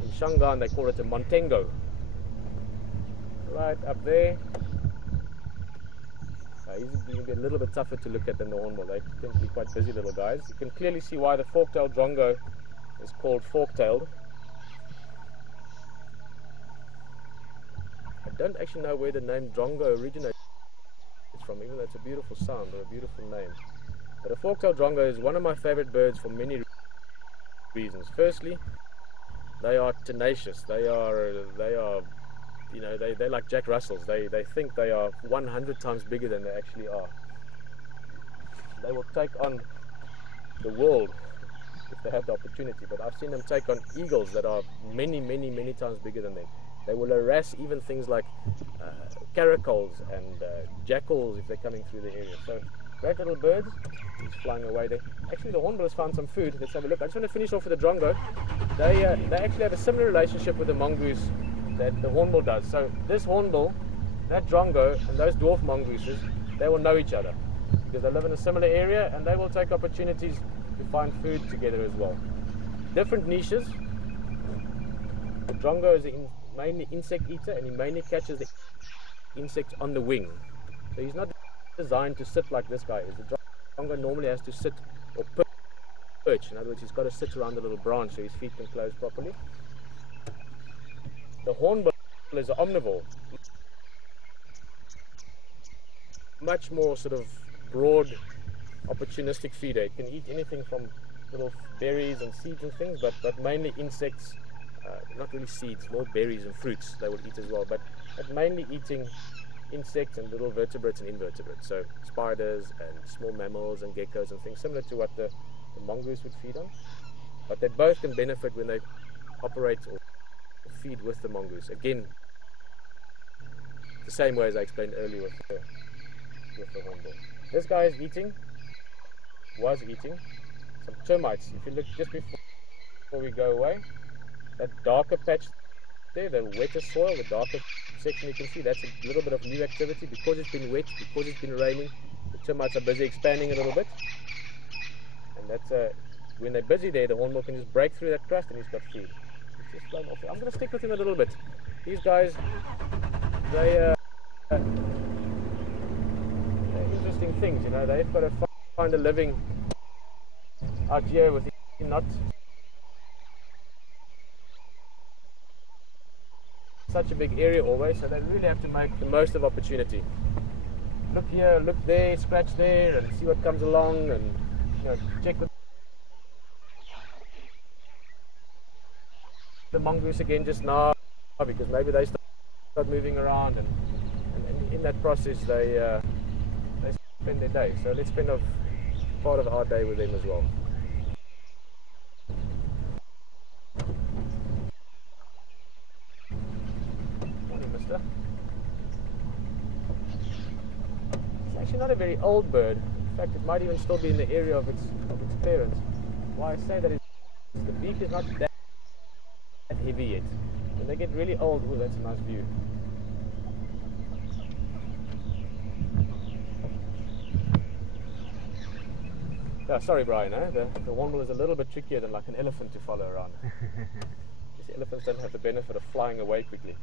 In Shangaan they call it a montengo. Right up there. He's going to be a little bit tougher to look at than the hornbill. They tend to be quite busy little guys. You can clearly see why the fork-tailed drongo is called fork-tailed. I don't actually know where the name drongo originates from, even though it's a beautiful sound or a beautiful name. But a fork-tailed drongo is one of my favorite birds for many reasons. Firstly, they are tenacious. They are, you know, they're like Jack Russells. They think they are 100 times bigger than they actually are. they will take on the world if they have the opportunity. But I've seen them take on eagles that are many, many, many times bigger than them. They will harass even things like caracoles and jackals if they're coming through the area. So great little birds. He's flying away there. Actually, the hornbill has found some food. Let's have a look. I just want to finish off with the drongo. They actually have a similar relationship with the mongoose that the hornbill does. So this hornbill, that drongo, and those dwarf mongooses, they will know each other because they live in a similar area, and they will take opportunities to find food together as well. Different niches. The drongo is mainly insect eater, and he mainly catches the insects on the wing. So he's not designed to sit like this guy is. The drongo normally has to sit or perch. In other words, he's got to sit around the little branch so his feet can close properly. The hornbill is an omnivore, much more sort of broad, opportunistic feeder. It can eat anything from little berries and seeds and things, but mainly insects, not really seeds, more berries and fruits they will eat as well, but mainly eating insects and little vertebrates and invertebrates, so spiders and small mammals and geckos and things similar to what the mongoose would feed on. But they both can benefit when they operate or feed with the mongoose. Again, the same way as I explained earlier with the hornbill. This guy is was eating some termites. If you look just before we go away, that darker patch there, the wetter soil, the darker section you can see, that's a little bit of new activity because it's been wet, because it's been raining. The termites are busy expanding a little bit, and that's when they're busy there, the hornbill can just break through that crust and he's got food. It's just flying off. I'm going to stick with him a little bit. These guys, they're interesting things, you know. They've got to find a living out here with not such a big area always, so they really have to make the most of opportunity. Look here, look there, scratch there, and see what comes along, and check with the mongoose again just now, because maybe they start moving around, and in that process they spend their day. So let's spend part of our day with them as well. Morning, mister. It's actually not a very old bird. In fact, it might even still be in the area of its parents. Why I say that is the beak is not that heavy yet. When they get really old, oh, that's a nice view. Oh, sorry, Brian, the hornbill is a little bit trickier than like an elephant to follow around. These elephants don't have the benefit of flying away quickly.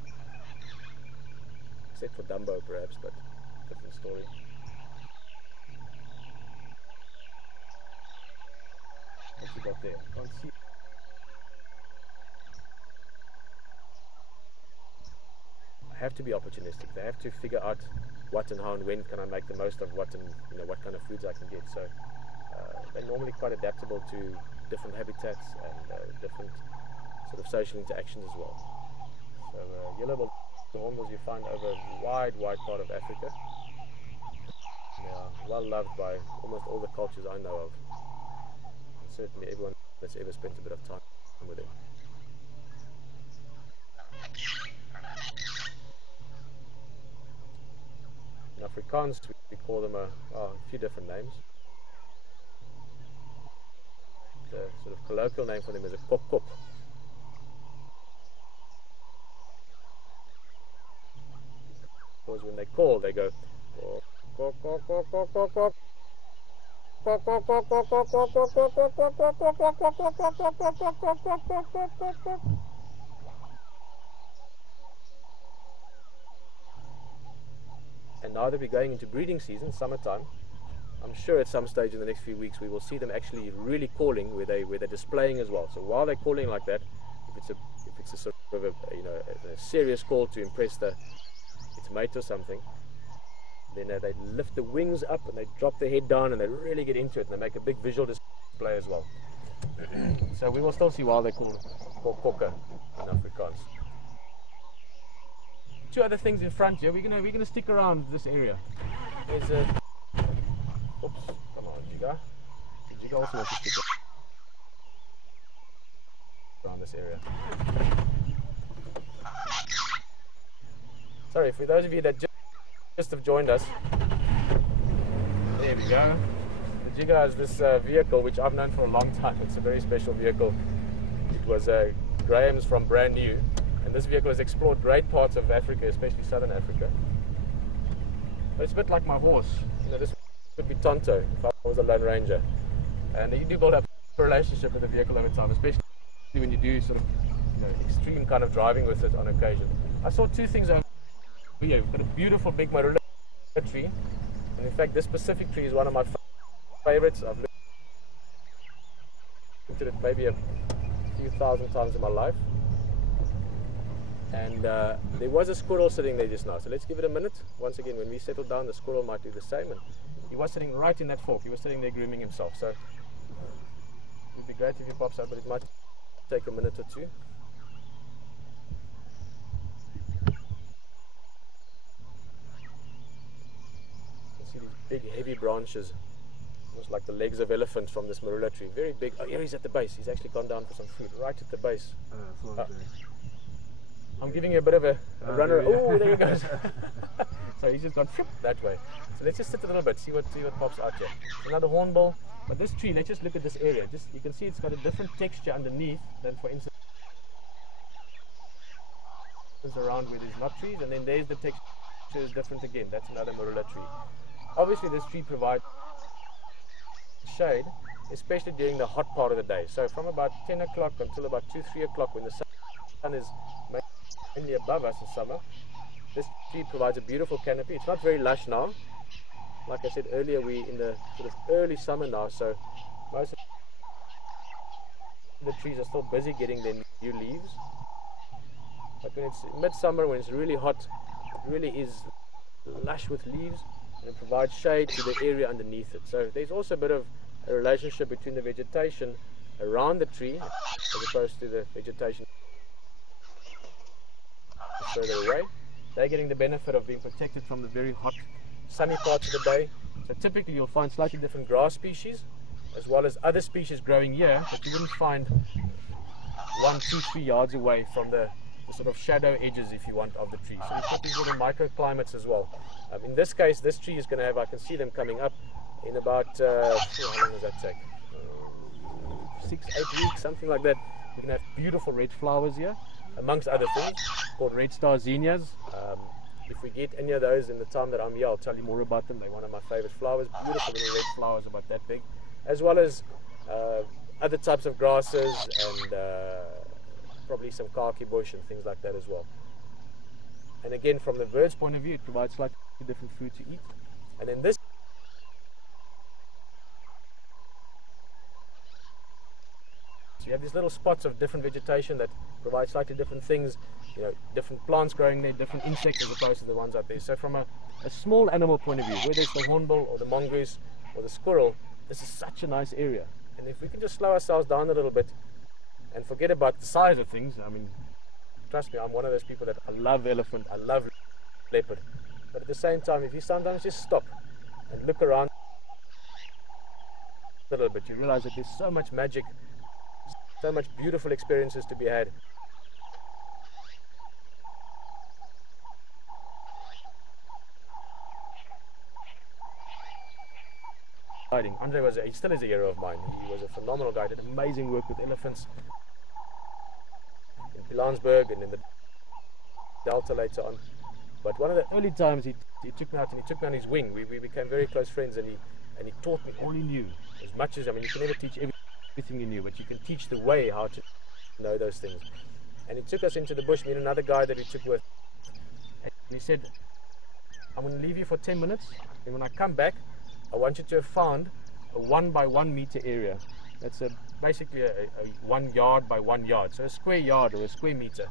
Except for Dumbo, perhaps, but different story. What you got there? Can't see. I have to be opportunistic. They have to figure out what and how and when can I make the most of what, and what kind of foods I can get. So they're normally quite adaptable to different habitats and different sort of social interactions as well. So yellow-billed hornbills you find over a wide part of Africa. They are well loved by almost all the cultures I know of, and certainly everyone that's ever spent a bit of time with them. In Afrikaans we call them a few different names. The sort of colloquial name for them is a kop. Because when they call, they go kok, kok, kok, kok, kok, kok. And now that we're going into breeding season, summertime, I'm sure at some stage in the next few weeks we will see them actually really calling, where they're displaying as well. So while they're calling like that, if it's a sort of a serious call to impress its mate or something, then they lift the wings up and they drop their head down and they really get into it, and they make a big visual display as well. So we will still see while they call kokke in Afrikaans. Two other things in front here. We're gonna stick around this area. There's a oops, come on. Jiga? Jiga also wants to stick around this area. Sorry, for those of you that just have joined us, there we go. The Jiga is this vehicle which I've known for a long time. It's a very special vehicle. It was Graham's from brand new, and this vehicle has explored great parts of Africa, especially southern Africa. But it's a bit like my horse. You know, this would be Tonto if I was a Lone Ranger. And you do build up a relationship with the vehicle over time, especially when you do sort of, you know, extreme kind of driving with it on occasion. I saw two things over here. We've got a beautiful big marula tree, and in fact this specific tree is one of my favorites. I've looked at it maybe a few thousand times in my life. And there was a squirrel sitting there just now, so let's give it a minute. Once again, when we settle down, the squirrel might do the same. And he was sitting right in that fork. He was sitting there grooming himself. So it would be great if he pops up, but it might take a minute or two. You can see these big, heavy branches, almost like the legs of elephants from this marula tree. Very big. Oh, here he's at the base. He's actually gone down for some food right at the base. I'm giving you a bit of a runner. Oh, there he goes. So he's just gone that way. So let's just sit a little bit, see what pops out here. Another hornbill. But this tree, let's just look at this area. Just you can see it's got a different texture underneath than, for instance, around where there's not trees. And then there's the texture is different again. That's another marula tree. Obviously, this tree provides shade, especially during the hot part of the day. So from about 10 o'clock until about 2, 3 o'clock, when the sun is mainly above us in summer, this tree provides a beautiful canopy. It's not very lush now. Like I said earlier, we're in the sort of early summer now, so most of the trees are still busy getting their new leaves. But when it's midsummer, when it's really hot, it really is lush with leaves, and it provides shade to the area underneath it. So there's also a bit of a relationship between the vegetation around the tree as opposed to the vegetation further away. They're getting the benefit of being protected from the very hot, sunny parts of the day. So typically you'll find slightly different grass species as well as other species growing here that you wouldn't find 1, 2, 3 yards away from the sort of shadow edges, if you want, of the tree. So you've got these little microclimates as well. In this case, this tree is going to have, I can see them coming up in about, how long does that take? 6, 8 weeks, something like that. You're going to have beautiful red flowers here, amongst other things, called red star zinnias. If we get any of those in the time that I'm here, I'll tell you more about them. They're one of my favorite flowers, beautiful little red flowers about that big, as well as other types of grasses and probably some khaki bush and things like that as well. And again, from the bird's point of view, it provides slightly different food to eat. And then this, so you have these little spots of different vegetation that provide slightly different things, you know, different plants growing there, different insects as opposed to the ones out there. So from a small animal point of view, whether it's the hornbill or the mongoose or the squirrel, this is such a nice area. And if we can just slow ourselves down a little bit and forget about the size of things, I mean, trust me, I'm one of those people that I love elephant, I love leopard. But at the same time, if you sometimes just stop and look around a little bit, you realize that there's so much magic, so much beautiful experiences to be had. Andre he still is a hero of mine. He was a phenomenal guy, did amazing work with elephants in Pilanesberg and in the Delta later on. But one of the early times he took me out and he took me on his wing. We became very close friends, and he taught me all he knew. As much as, I mean, you can never teach everything you knew, but you can teach the way how to know those things. And he took us into the bush, me and another guy that he took with. And he said, I'm going to leave you for 10 minutes, and when I come back, I want you to have found a 1 by 1 meter area. That's basically a 1 yard by 1 yard, so a square yard or a square meter.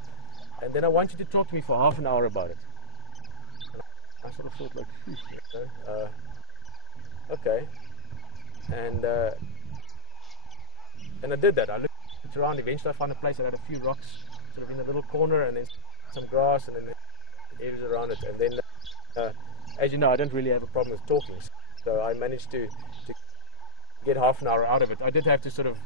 And then I want you to talk to me for half an hour about it. And I sort of thought like, okay. And I did that. I looked around. Eventually I found a place that had a few rocks sort of in a little corner, and then some grass, and then the areas around it. And then, as you know, I don't really have a problem with talking. So I managed to get half an hour out of it. I did have to sort of,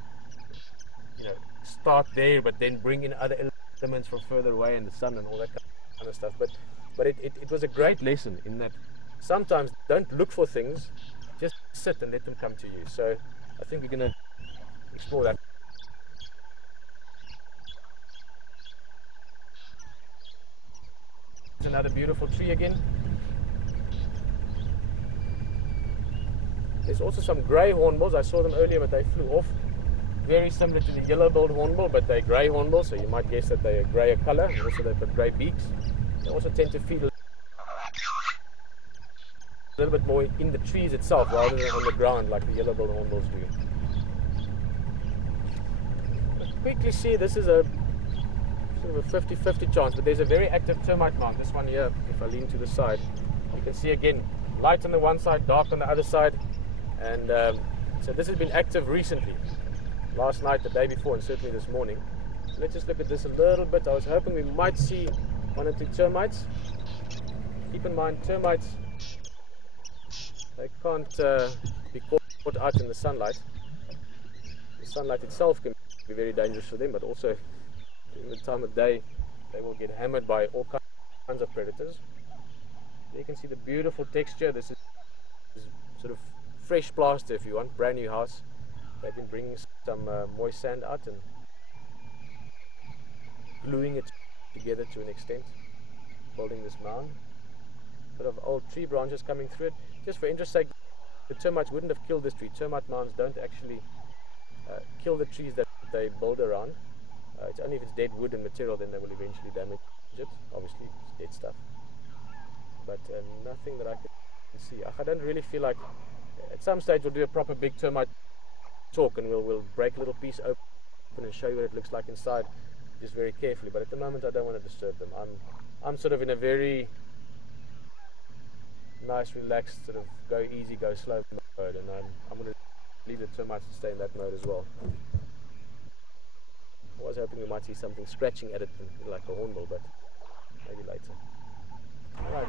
start there, but then bring in other elements from further away and the sun and all that kind of stuff. But it was a great lesson in that sometimes don't look for things, just sit and let them come to you. So I think we're going to explore that. There's another beautiful tree again. There's also some grey hornbills. I saw them earlier, but they flew off. Very similar to the yellow-billed hornbill, but they're grey hornbills, so you might guess that they're grayer colour. Also, they've got grey beaks. They also tend to feed a little bit more in the trees itself rather than on the ground like the yellow-billed hornbills do. But quickly see, this is a sort of a 50-50 chance, but there's a very active termite mound. This one here, if I lean to the side, you can see again, light on the one side, dark on the other side. And so this has been active recently. Last night, the day before, and certainly this morning. Let's just look at this a little bit. I was hoping we might see one or two termites. Keep in mind, termites, they can't be caught out in the sunlight. The sunlight itself can be very dangerous for them, but also in the time of day, they will get hammered by all kinds of predators. There you can see the beautiful texture. This is sort of fresh plaster, if you want, brand new house. They've been bringing some moist sand out and gluing it together to an extent, building this mound. Bit of old tree branches coming through it. Just for interest's sake, the termites wouldn't have killed this tree. Termite mounds don't actually kill the trees that they build around. It's only if it's dead wood and material, then they will eventually damage it. Obviously, it's dead stuff. But nothing that I can see. I don't really feel like, at some stage we'll do a proper big termite talk and we'll break a little piece open and show you what it looks like inside, just very carefully. But at the moment I don't want to disturb them. I'm sort of in a very nice, relaxed, sort of go easy, go slow mode, and I'm going to leave the termites to stay in that mode as well. I was hoping we might see something scratching at it like a hornbill, but maybe later. Alright.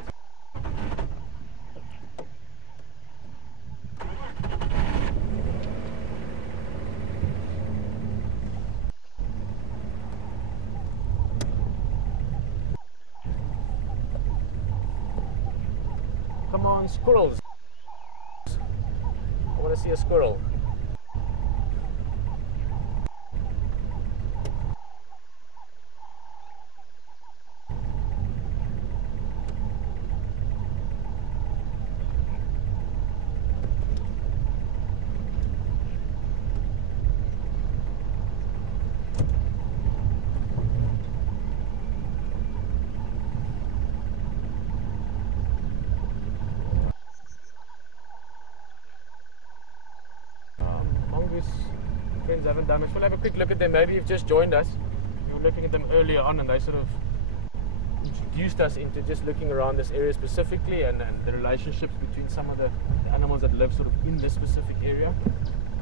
Come on, squirrels. I want to see a squirrel. Friends haven't done much. We'll have a quick look at them. Maybe you've just joined us. You were looking at them earlier on and they sort of introduced us into just looking around this area specifically and the relationships between some of the animals that live sort of in this specific area.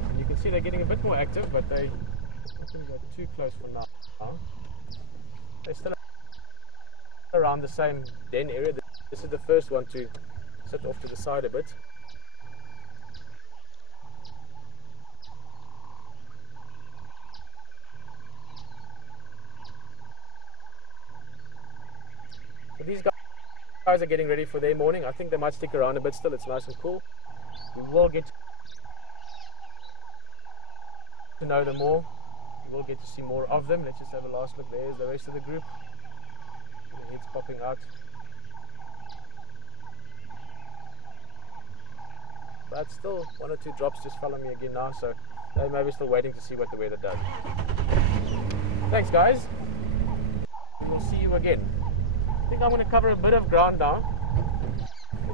And you can see they're getting a bit more active, but they don't go too close for now. They're still around the same den area. This is the first one to sit off to the side a bit. These guys are getting ready for their morning. I think they might stick around a bit still. It's nice and cool. We will get to know them more. We will get to see more of them. Let's just have a last look. There's the rest of the group. The heads popping out. But still, one or two drops just follow me again now. So they may be still waiting to see what the weather does. Thanks, guys. We'll see you again. I think I'm going to cover a bit of ground now.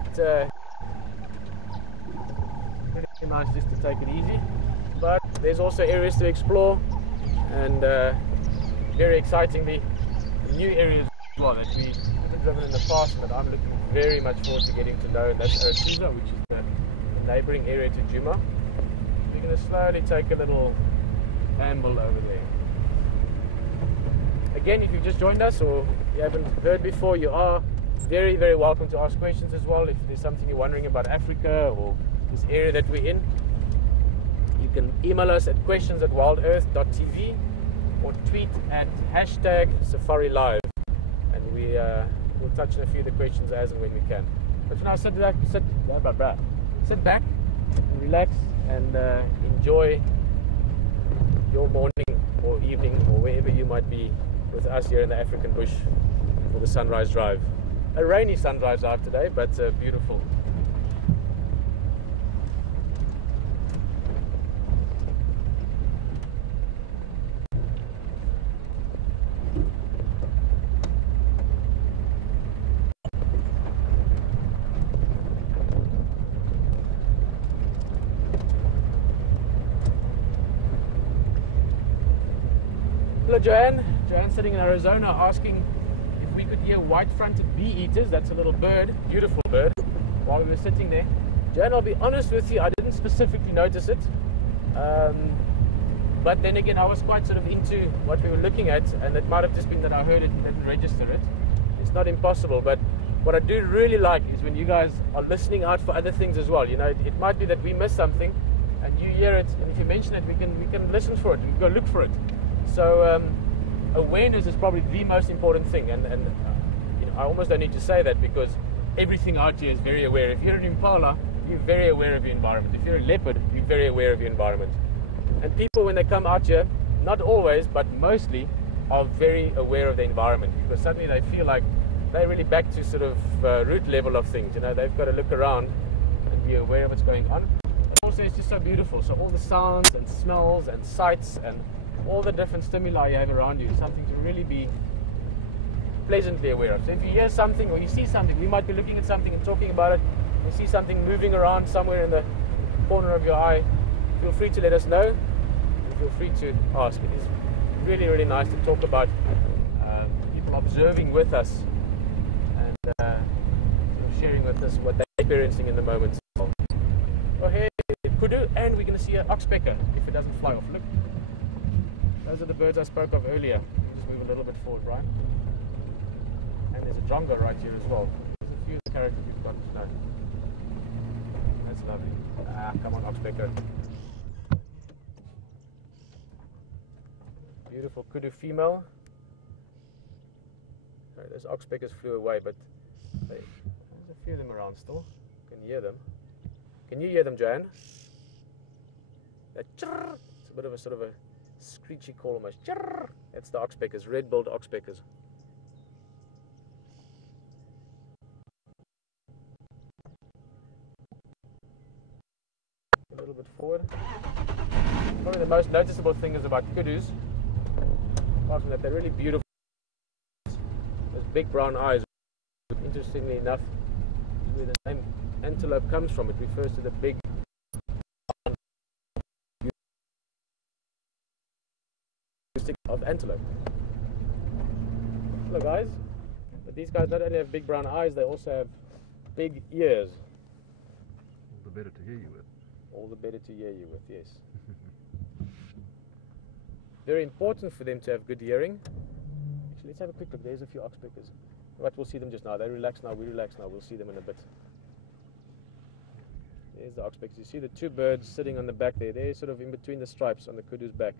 It's really nice just to take it easy, but there's also areas to explore, and very excitingly, new areas as well that we've driven in the past, but I'm looking very much forward to getting to know. And that's Arathusa, which is the neighbouring area to Djuma. We're going to slowly take a little amble over there. Again, if you've just joined us or you haven't heard before, you are very, very welcome to ask questions as well. If there's something you're wondering about Africa or this area that we're in, You can email us at questions@wildearth.tv or tweet at #SafariLive, and we'll touch on a few of the questions as and when we can. But for now, sit back, and relax, and enjoy your morning or evening or wherever you might be with us here in the African bush for the sunrise drive. A rainy sunrise drive today, but beautiful. Hello, Joanne. Joanne's sitting in Arizona asking if we could hear white-fronted bee-eaters. That's a little bird, beautiful bird, while we were sitting there. Joanne, I'll be honest with you, I didn't specifically notice it. But then again, I was quite sort of into what we were looking at, and it might have just been that I heard it and didn't register it. It's not impossible, but what I do really like is when you guys are listening out for other things as well. You know, it might be that we miss something, and you hear it, and if you mention it, we can listen for it, we can go look for it. So awareness is probably the most important thing, and you know, I almost don't need to say that because everything out here is very aware. If you're an impala, you're very aware of your environment. If you're a leopard, you're very aware of your environment. And people, when they come out here, not always, but mostly, are very aware of the environment, because suddenly they feel like they're really back to sort of root level of things. You know, they've got to look around and be aware of what's going on. And also, it's just so beautiful. So all the sounds and smells and sights and all the different stimuli you have around you is something to really be pleasantly aware of. So if you hear something or you see something, we might be looking at something and talking about it, you see something moving around somewhere in the corner of your eye, feel free to let us know, and feel free to ask. It is really, really nice to talk about people observing with us and sort of sharing with us what they're experiencing in the moment. Oh, hey, kudu, and we're going to see an oxpecker if it doesn't fly off. Look. Those are the birds I spoke of earlier. Just move a little bit forward, right? And there's a drongo right here as well. There's a few characters we've got to know. That's lovely. Ah, come on, oxpecker. Beautiful kudu female. Sorry, those oxpeckers flew away, but there's a few of them around still. You can hear them. Can you hear them, Joanne? That chirr, it's a bit of a sort of a screechy call almost. That's the oxpeckers, red-billed oxpeckers. A little bit forward. Probably the most noticeable thing is about kudus, apart from that, they're really beautiful. Those big brown eyes. Interestingly enough, where the name antelope comes from, it refers to the big of antelope. Hello guys, but these guys not only have big brown eyes, they also have big ears. All the better to hear you with. All the better to hear you with, yes. Very important for them to have good hearing. Actually, let's have a quick look. There's a few oxpeckers. But we'll see them just now. They relax now, we relax now. We'll see them in a bit. There's the oxpeckers. You see the two birds sitting on the back there. They're sort of in between the stripes on the kudu's back.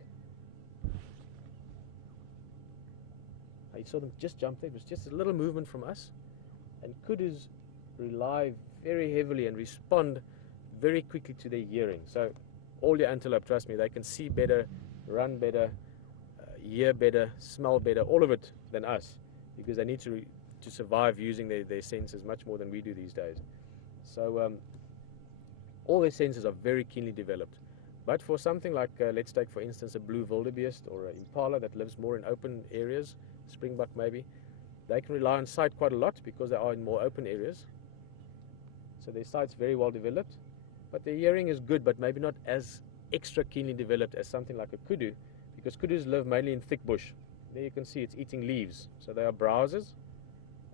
You saw them just jump there. It was just a little movement from us. And kudus rely very heavily and respond very quickly to their hearing. So all your antelope, trust me, they can see better, run better, hear better, smell better, all of it than us, because they need to survive using their senses much more than we do these days. So all their senses are very keenly developed. But for something like, let's take for instance a blue wildebeest or an impala that lives more in open areas, springbuck maybe, they can rely on sight quite a lot because they are in more open areas. So their sight's very well developed, but their hearing is good, but maybe not as extra keenly developed as something like a kudu, because kudus live mainly in thick bush. There you can see it's eating leaves. So they are browsers,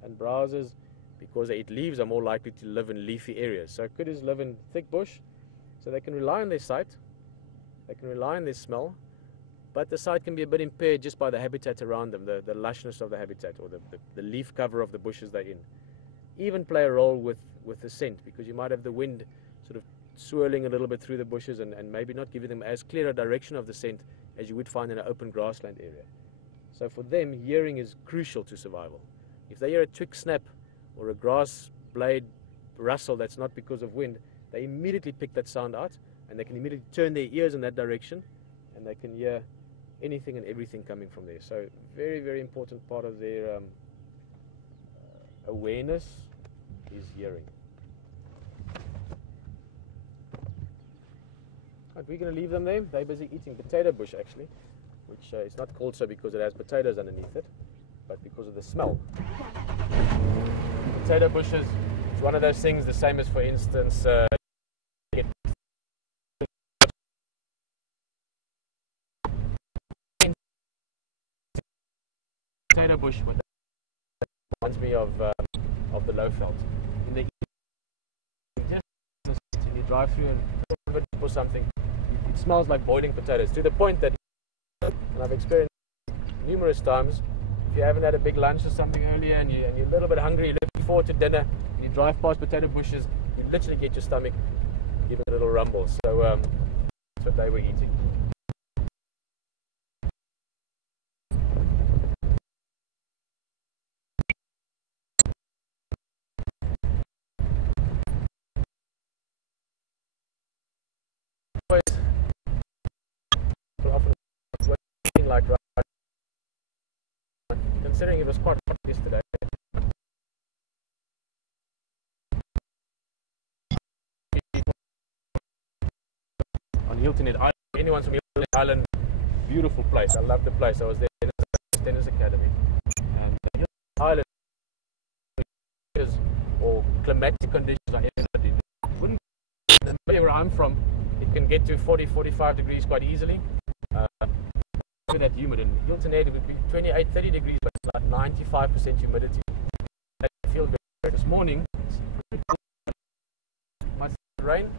and browsers, because they eat leaves, are more likely to live in leafy areas. So kudus live in thick bush, so they can rely on their sight, they can rely on their smell, but the sight can be a bit impaired just by the habitat around them, the lushness of the habitat, or the leaf cover of the bushes they're in. Even play a role with the scent, because you might have the wind sort of swirling a little bit through the bushes and maybe not giving them as clear a direction of the scent as you would find in an open grassland area. So for them, hearing is crucial to survival. If they hear a twig snap or a grass blade rustle that's not because of wind, they immediately pick that sound out and they can immediately turn their ears in that direction and they can hear anything and everything coming from there. So very, very important part of their awareness is hearing. Right, we're going to leave them there. They're busy eating potato bush actually, which is not called so because it has potatoes underneath it, but because of the smell. Potato bushes, it's one of those things the same as, for instance, potato bush reminds me of the Lowveld. In the evening, you drive through and or something, it smells like boiling potatoes, to the point that, and I've experienced numerous times, if you haven't had a big lunch or something earlier and you're a little bit hungry, you're looking forward to dinner, you drive past potato bushes, you literally get your stomach giving a little rumble. So that's what they were eating. Like considering it was quite hot yesterday. On Hilton Head Island, anyone's from Hilton Head Island, beautiful place. I love the place. I was there in the tennis academy. And the Hilton Head Island or climatic conditions I ever did. The area where I'm from, it can get to 40-45 degrees quite easily. That humid. In Hilton Head it would be 28-30 degrees, but it's like 95% humidity. I feel very good. This morning, much rain,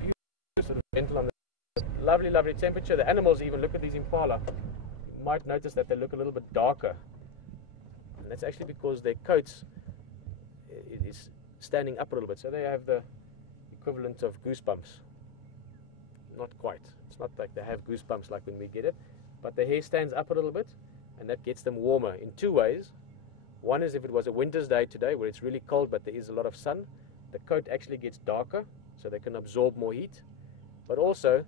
beautiful sort of gentle on the lovely, lovely temperature. The animals even look at these impala. You might notice that they look a little bit darker, and that's actually because their coats is standing up a little bit, so they have the equivalent of goosebumps. Not quite. It's not like they have goosebumps like when we get it. But the hair stands up a little bit, and that gets them warmer in two ways. One is if it was a winter's day today where it's really cold but there is a lot of sun, the coat actually gets darker so they can absorb more heat. But also,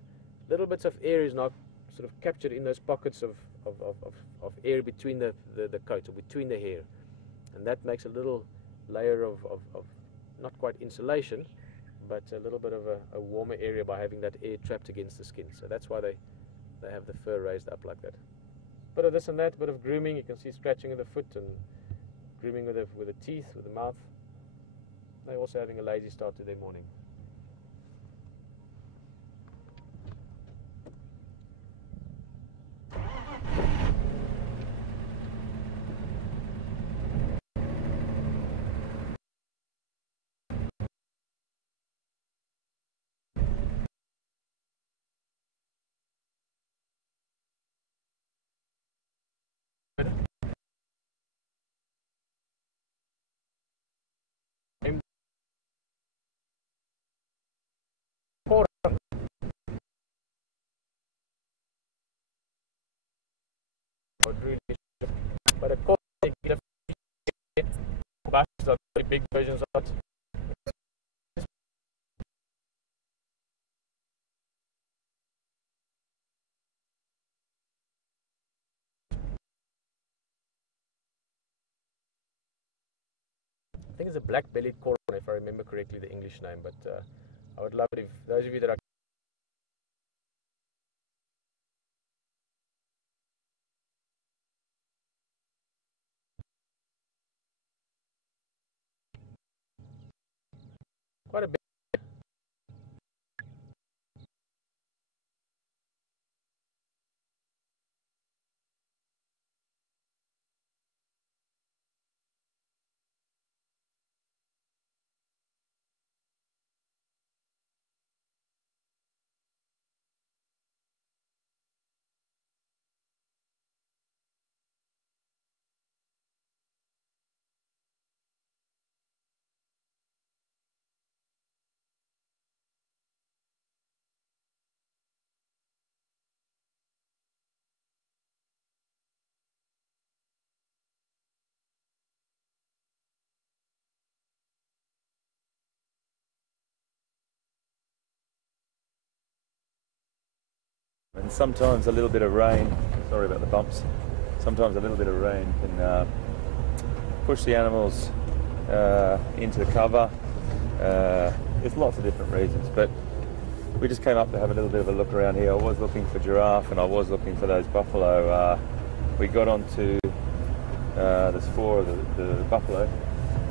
little bits of air is now sort of captured in those pockets of air between the coat or between the hair. And that makes a little layer of not quite insulation, but a little bit of a warmer area by having that air trapped against the skin. So that's why they have the fur raised up like that. Bit of this and that, bit of grooming. You can see scratching of the foot and grooming with the teeth, with the mouth. They're also having a lazy start to their morning. But of course, they get buses are very big versions of it. I think it's a black-bellied corn, if I remember correctly, the English name. But I would love it if those of you that are quite a bit. and sometimes a little bit of rain, sorry about the bumps, sometimes a little bit of rain can push the animals into the cover. There's lots of different reasons, but we just came up to have a little bit of a look around here. I was looking for giraffe and I was looking for those buffalo. We got onto there's 4 of the buffalo,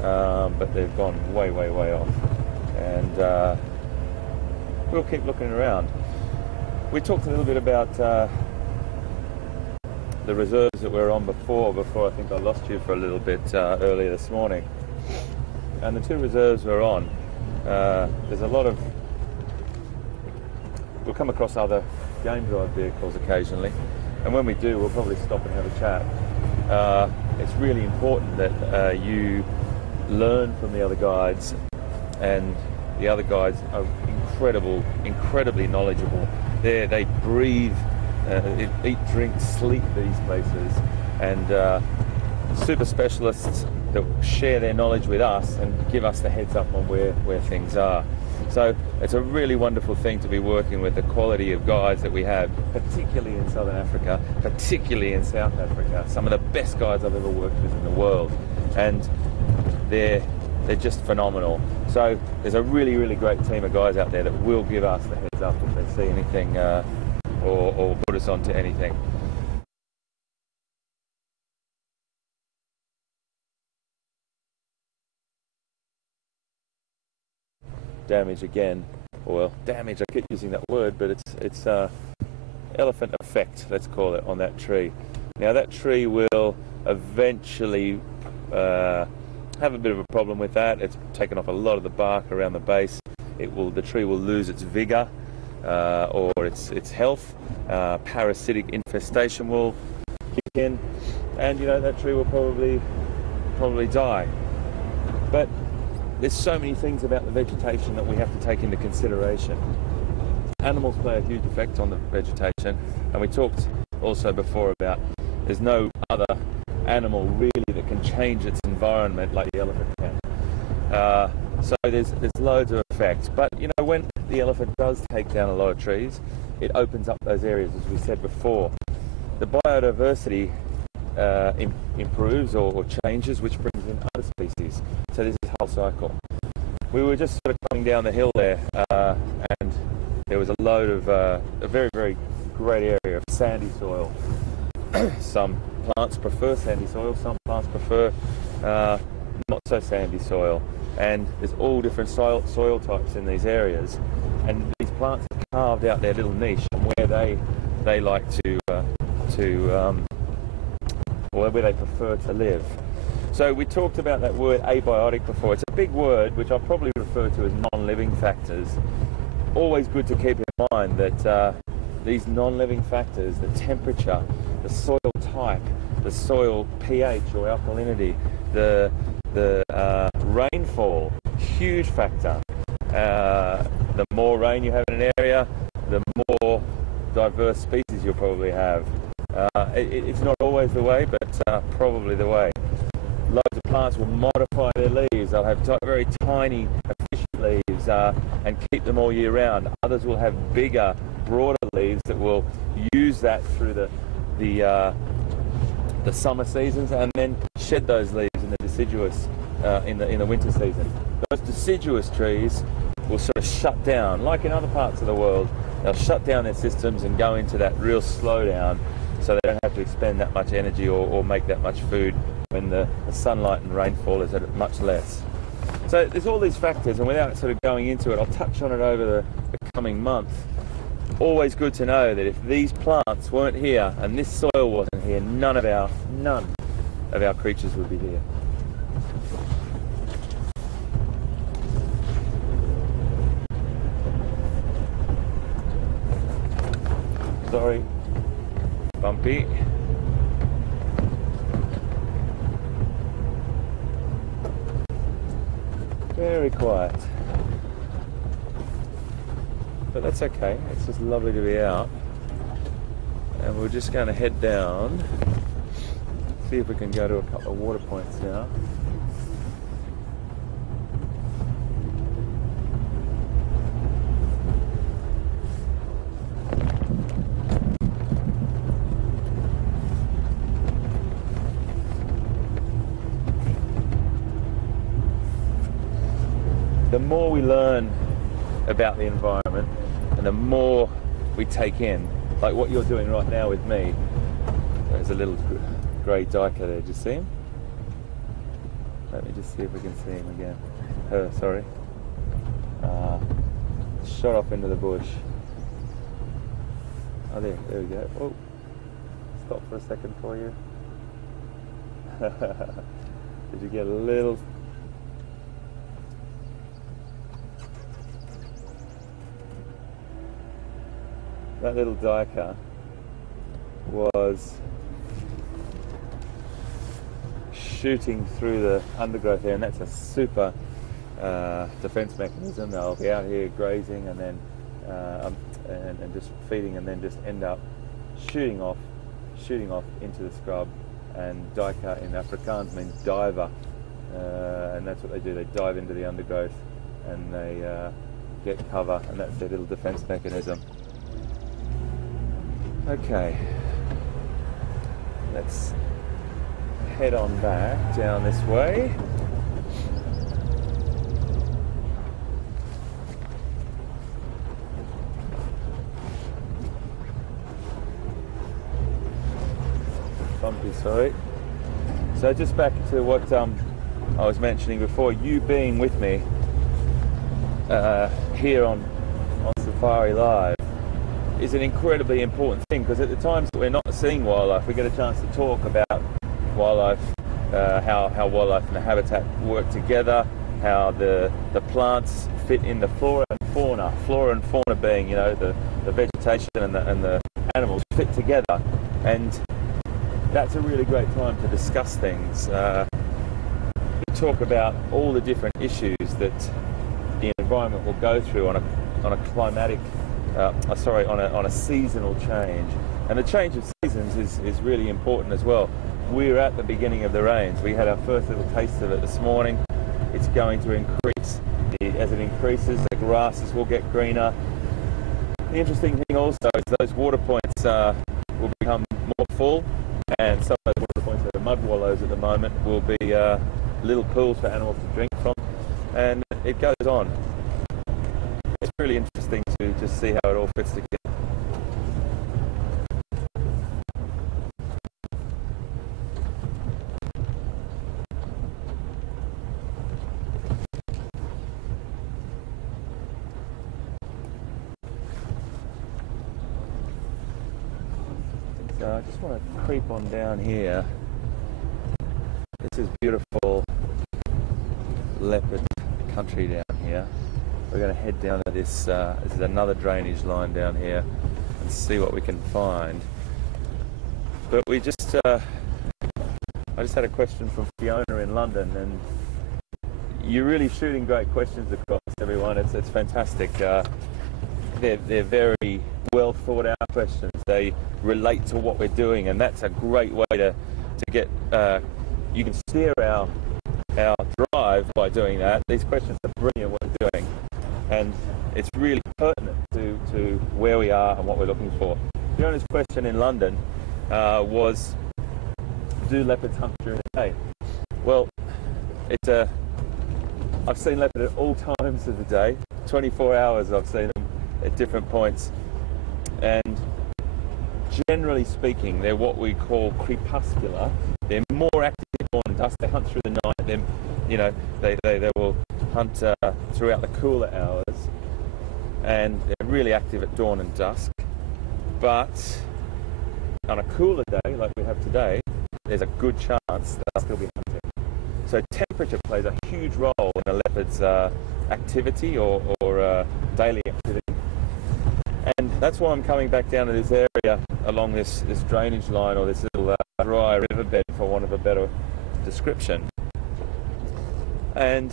but they've gone way off, and we'll keep looking around. We talked a little bit about the reserves that we were on before I think I lost you for a little bit earlier this morning. And the 2 reserves we're on, there's a lot of, we'll come across other game drive vehicles occasionally, and when we do, we'll probably stop and have a chat. It's really important that you learn from the other guides, and the other guides are incredibly knowledgeable. They breathe, eat, drink, sleep these places, and super specialists that share their knowledge with us and give us the heads up on where things are. So it's a really wonderful thing to be working with the quality of guides that we have, particularly in Southern Africa, particularly in South Africa. Some of the best guides I've ever worked with in the world, and they're just phenomenal. So there's a really great team of guys out there that will give us the heads up if they see anything or put us onto anything. Damage again, well, damage, I keep using that word, but it's elephant effect, let's call it, on that tree. Now that tree will eventually have a bit of a problem with that. It's taken off a lot of the bark around the base. The tree will lose its vigor or its health. Parasitic infestation will kick in, and that tree will probably die. But there's so many things about the vegetation that we have to take into consideration. Animals play a huge effect on the vegetation, and we talked also before about there's no other animal really that can change its environment like the elephant can. So there's loads of effects, but when the elephant does take down a lot of trees, it opens up those areas, as we said before. The biodiversity improves or changes, which brings in other species. So there's this whole cycle. We were just sort of coming down the hill there, and there was a load of a very great area of sandy soil. Some plants prefer sandy soil, some plants prefer not so sandy soil, and there's all different soil types in these areas, and these plants have carved out their little niche on where they like to or where they prefer to live. So we talked about that word abiotic before. It's a big word which I'll probably refer to as non-living factors. Always good to keep in mind that these non-living factors, the temperature, the soil type, the soil pH or alkalinity, the rainfall, huge factor. The more rain you have in an area, the more diverse species you'll probably have. It's not always the way, but probably the way. Loads of plants will modify their leaves. They'll have very tiny, efficient leaves and keep them all year round. Others will have bigger, broader leaves that will use that through the summer seasons and then shed those leaves in the deciduous in the winter season. Those deciduous trees will sort of shut down, like in other parts of the world. They'll shut down their systems and go into that real slowdown, so they don't have to expend that much energy or make that much food when the sunlight and rainfall is at much less. So there's all these factors, and without sort of going into it, I'll touch on it over the coming month. Always good to know that if these plants weren't here and this soil wasn't here, none of our creatures would be here. Sorry, bumpy. Very quiet. But that's okay, it's just lovely to be out. And we're just going to head down, see if we can go to a couple of water points now. the more we learn about the environment and the more we take in, like what you're doing right now with me. There's a little grey duiker there, do you see him? Let me just see if we can see him again. Her, sorry. Shot off into the bush. Oh, there we go. Oh, stop for a second for you. Did you get a little... That little duiker was shooting through the undergrowth there, and that's a super defense mechanism. They'll be out here grazing and then and just feeding, and then just end up shooting off into the scrub. And duiker in Afrikaans means diver, and that's what they do. They dive into the undergrowth and they get cover, and that's their little defense mechanism. Okay, let's head on back down this way. Bumpy, sorry. So just back to what I was mentioning before, you being with me here on Safari Live is an incredibly important thing, because at the times that we're not seeing wildlife, we get a chance to talk about wildlife, how wildlife and the habitat work together, how the plants fit in the flora and fauna. Flora and fauna being, you know, the vegetation and the animals fit together, and that's a really great time to discuss things. We talk about all the different issues that the environment will go through on a climatic, on a seasonal change, and the change of seasons is really important as well. We're at the beginning of the rains. We had our first little taste of it this morning. It's going to increase. As it increases, the grasses will get greener. The interesting thing also is those water points will become more full, and some of those water points that are mud wallows at the moment will be little pools for animals to drink from, and it goes on. It's really interesting to just see how it all fits together. So I just want to creep on down here. This is beautiful leopard country down here. We're going to head down to this, this is another drainage line down here, and see what we can find. But we just, I just had a question from Fiona in London, and you're really shooting great questions across, everyone. It's fantastic. They're very well thought out questions. They relate to what we're doing, and that's a great way to get, you can steer our drive by doing that. These questions are brilliant what we're doing, and it's really pertinent to where we are and what we're looking for. Fiona's question in London was, do leopards hunt during the day? Well, I've seen leopard at all times of the day. 24 hours I've seen them at different points, and generally speaking, they're what we call crepuscular. They're more active at dawn and dusk. They hunt through the night. Then, you know, they will hunt throughout the cooler hours, and they're really active at dawn and dusk. But on a cooler day, like we have today, there's a good chance they'll still be hunting. So temperature plays a huge role in a leopard's activity or daily activity. And that's why I'm coming back down to this area along this drainage line, or this little dry riverbed, for want of a better description, and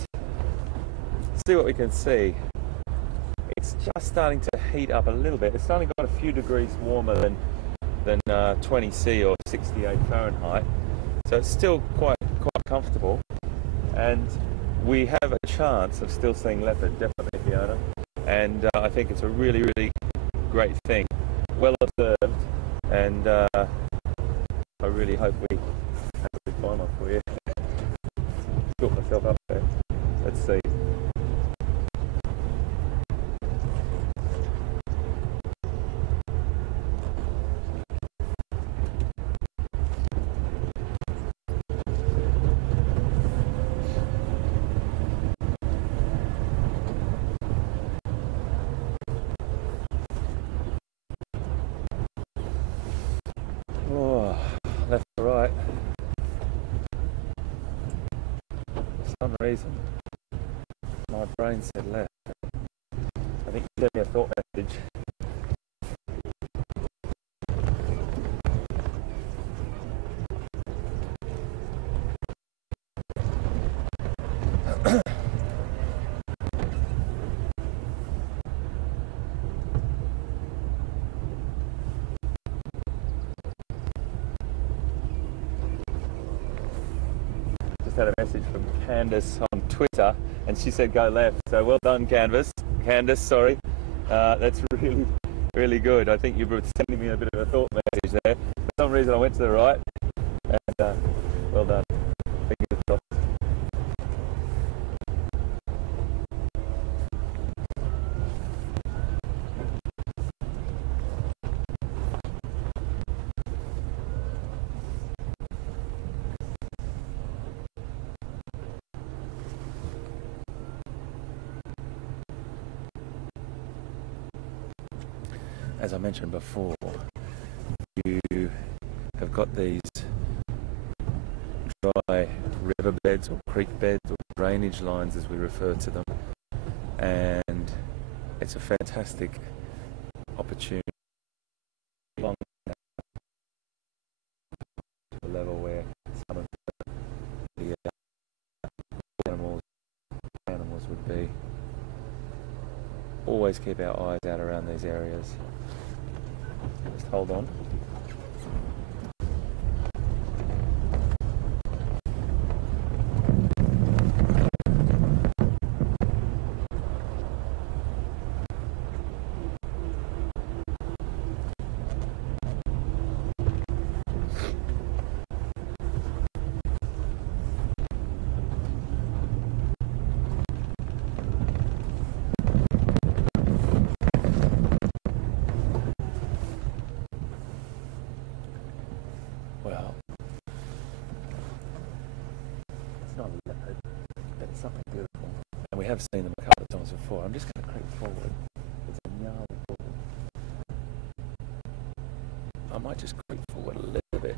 see what we can see. It's just starting to heat up a little bit. It's only got a few degrees warmer than 20 C or 68 Fahrenheit, so it's still quite comfortable, and we have a chance of still seeing leopard, definitely, Fiona. And I think it's a really, really great thing, well observed, and I really hope we have a good time off for you. Got myself up there. Let's see. reason, my brain said left. I think you sent me a thought message. Just had a message from Candace on Twitter, and she said go left. So well done, Candace. Sorry. That's really, really good. I think you were sending me a bit of a thought message there. For some reason, I went to the right, and well done. Fingers crossed. As I mentioned before, you have got these dry riverbeds or creek beds or drainage lines as we refer to them, and it's a fantastic opportunity along the level where some of the animals would be. Always keep our eyes out around these areas. Just hold on. Well, it's not a leopard, but it's something beautiful. And we have seen them a couple of times before. I'm just going to creep forward. It's a gnarly bull. I might just creep forward a little bit.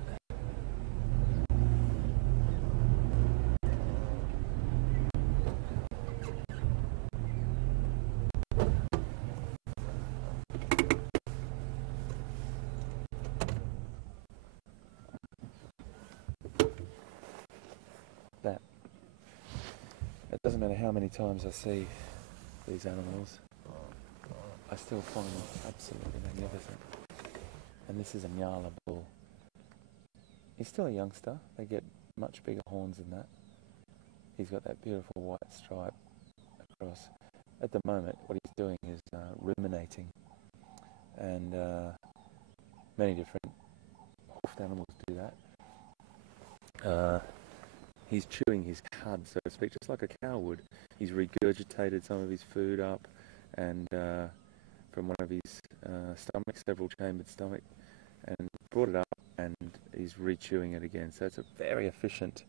That. It doesn't matter how many times I see these animals, I still find them absolutely magnificent. And this is a Nyala bull. He's still a youngster. They get much bigger horns than that. He's got that beautiful white stripe across. At the moment, what he's doing is ruminating. And many different hoofed animals do that. He's chewing his cud, so to speak, just like a cow would. He's regurgitated some of his food up, and from one of his stomachs, several chambered stomach, and brought it up, and he's re-chewing it again. So it's a very efficient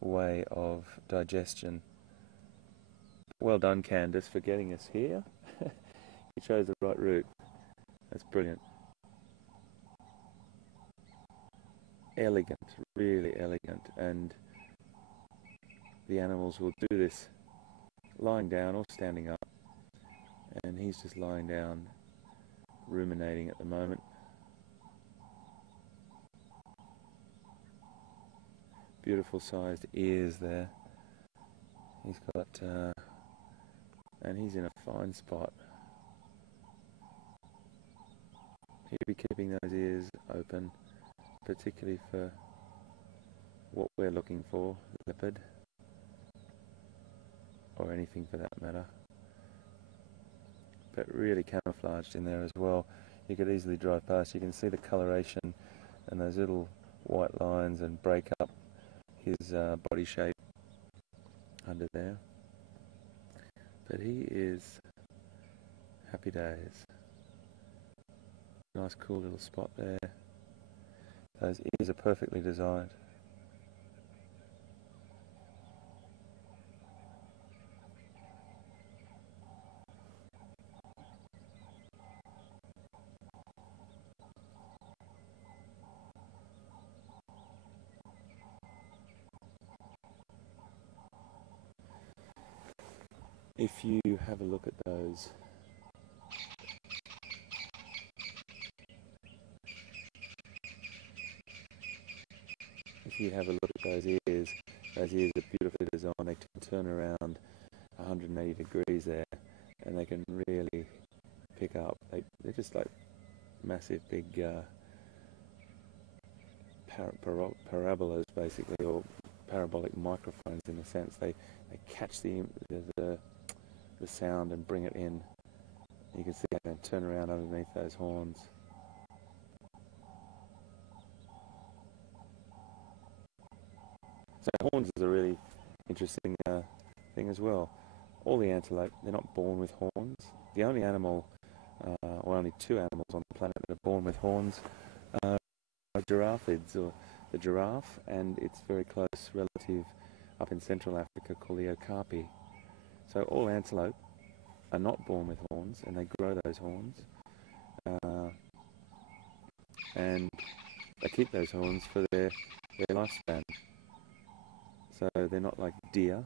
way of digestion. Well done, Candace, for getting us here. You chose the right route. That's brilliant. Elegant, really elegant, and the animals will do this lying down or standing up, and he's just lying down, ruminating at the moment. Beautiful sized ears there. He's got, and he's in a fine spot. He'll be keeping those ears open, particularly for what we're looking for, leopard, or anything for that matter. But really camouflaged in there as well. You could easily drive past. You can see the coloration and those little white lines and break up his body shape under there. But he is happy days. Nice cool little spot there. Those ears are perfectly designed. if you have a look at those, those ears are beautifully designed. They can turn around 180 degrees there, and they can really pick up. They're just like massive big parabolas, basically, or parabolic microphones in a sense. They catch the sound and bring it in. You can see they can turn around underneath those horns. So horns is a really interesting thing as well. All the antelope, they're not born with horns. The only animal, or only two animals on the planet that are born with horns are giraffes, or the giraffe and its very close relative up in Central Africa called the okapi. So all antelope are not born with horns, and they grow those horns, and they keep those horns for their lifespan. So they're not like deer,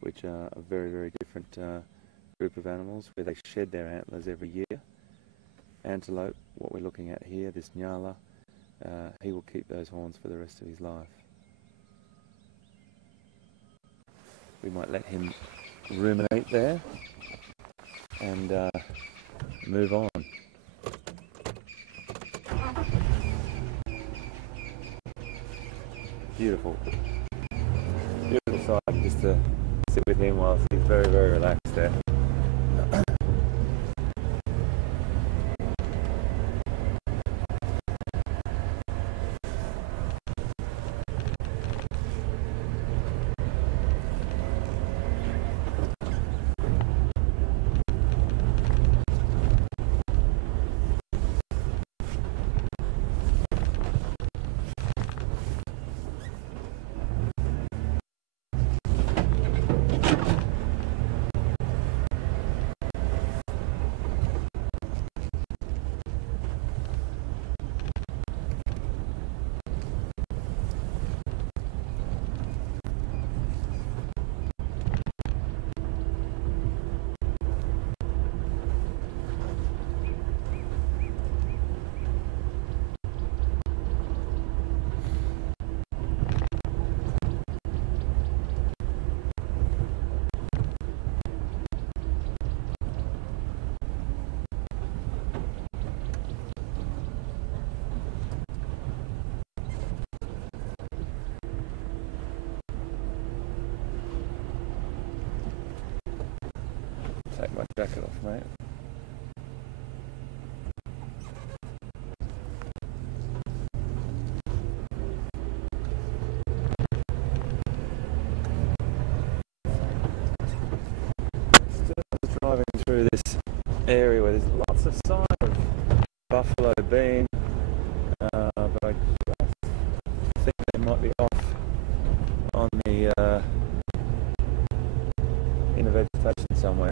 which are a very, very different group of animals, where they shed their antlers every year. Antelope, what we're looking at here, this nyala, he will keep those horns for the rest of his life. We might let him ruminate there and move on. Beautiful. Beautiful sight just to sit with him whilst he's very, very relaxed there. Take my jacket off, mate. Still driving through this area where there's lots of sign of buffalo being, but I think they might be off on the in the vegetation somewhere.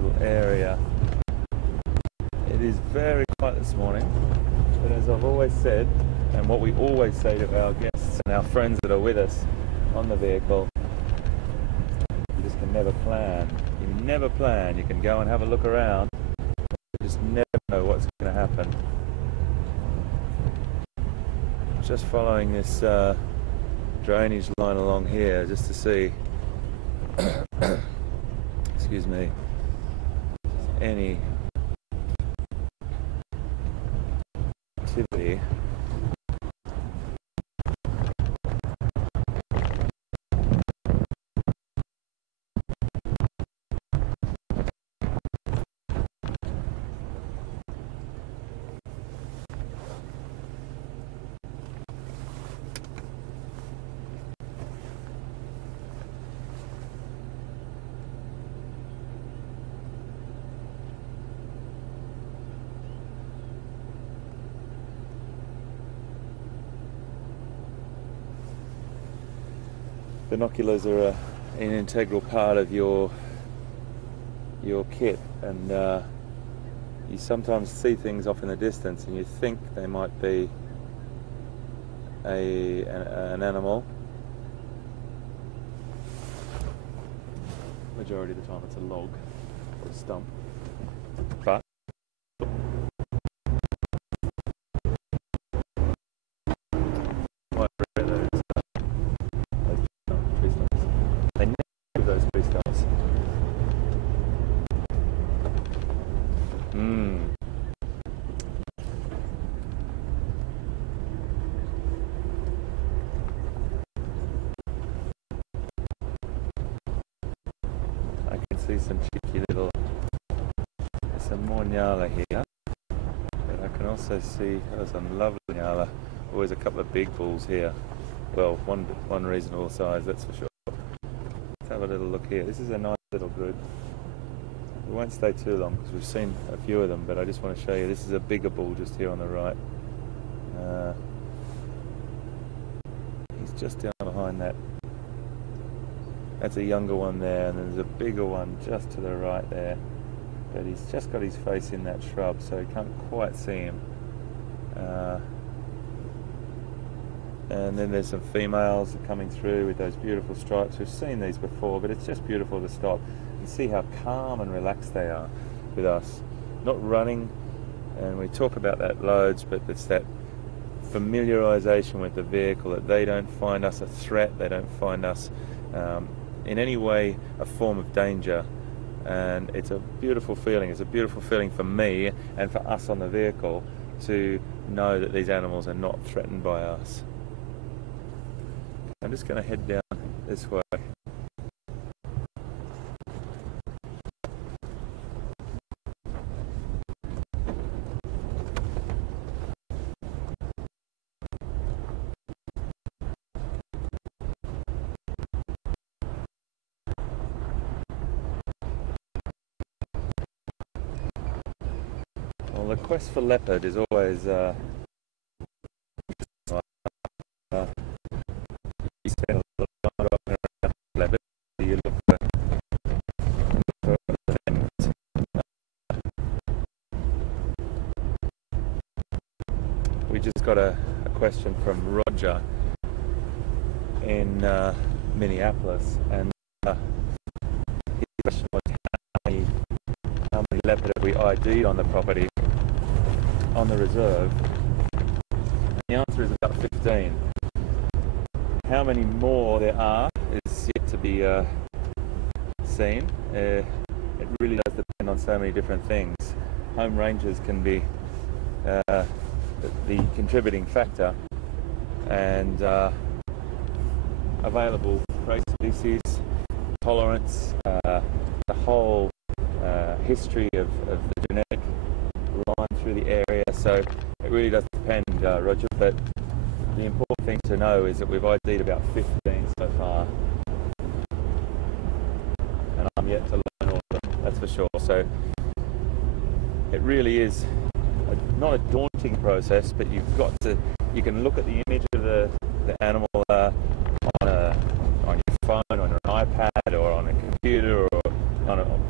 little area. It is very quiet this morning, but as I've always said, and what we always say to our guests and our friends that are with us on the vehicle, you just can never plan. You never plan. You can go and have a look around, but you just never know what's going to happen. Just following this drainage line along here just to see excuse me, any activity. Binoculars are an integral part of your kit, and you sometimes see things off in the distance and you think they might be an animal. Majority of the time it's a log or a stump, but they never do those tree stumps. I can see some cheeky little, there's some more nyala here, but I can also see some lovely nyala. Always a couple of big bulls here. Well, one reasonable size, that's for sure. Let's have a little look here. This is a nice little group. We won't stay too long because we've seen a few of them, but I just want to show you. This is a bigger bull just here on the right. He's just down behind that. That's a younger one there, and there's a bigger one just to the right there. But he's just got his face in that shrub, so you can't quite see him. And then there's some females coming through with those beautiful stripes. We've seen these before, but it's just beautiful to stop and see how calm and relaxed they are with us. Not running, and we talk about that loads, but it's that familiarization with the vehicle, that they don't find us a threat, they don't find us in any way a form of danger. And it's a beautiful feeling. It's a beautiful feeling for me and for us on the vehicle to know that these animals are not threatened by us. I'm just going to head down this way. Well, the quest for leopard is always you spend a lot of time driving around leopard, you look for other things. We just got a question from Roger in Minneapolis, and his question was how many leopard have we ID'd on the property, on the reserve? And the answer is about 15. How many more there are is yet to be seen. It really does depend on so many different things. Home ranges can be the contributing factor, and available prey species, tolerance, the whole history of the genetic line through the area. So it really does depend, Roger, but the important thing to know is that we've ID'd about 15 so far, and I'm yet to learn all of them, that's for sure. So it really is not a daunting process, but you can look at the image of the animal on your phone, on an iPad, or on a computer, or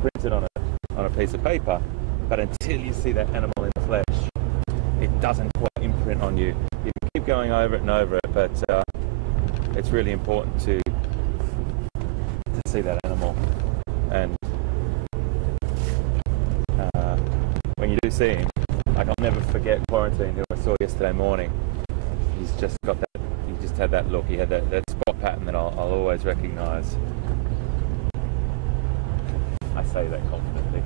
printed on a paper, but until you see that animal in the flesh, it doesn't quite imprint on you. You can keep going over it and over it, but it's really important to see that animal. And when you do see him, like, I'll never forget Quarantine, who I saw yesterday morning. He's just got that, he just had that look, he had that spot pattern that I'll always recognise. I say that confidently.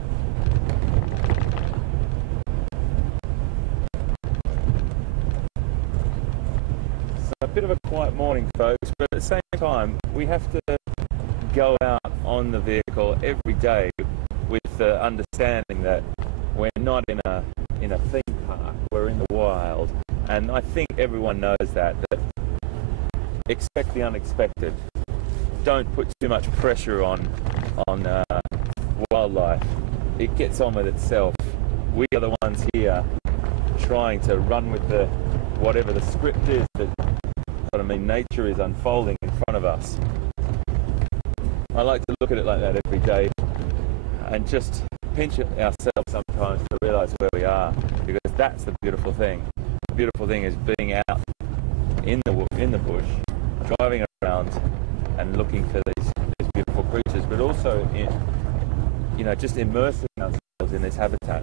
So a bit of a quiet morning, folks, but at the same time, we have to go out on the vehicle every day with the understanding that we're not in a theme park, we're in the wild. And I think everyone knows that expect the unexpected. Don't put too much pressure on wildlife. It gets on with itself. We are the ones here trying to run with whatever the script is that, nature is unfolding in front of us. I like to look at it like that every day and just pinch ourselves sometimes to realise where we are, because that's the beautiful thing. The beautiful thing is being out in the bush, driving around and looking for these beautiful creatures, but also just immersing ourselves in this habitat.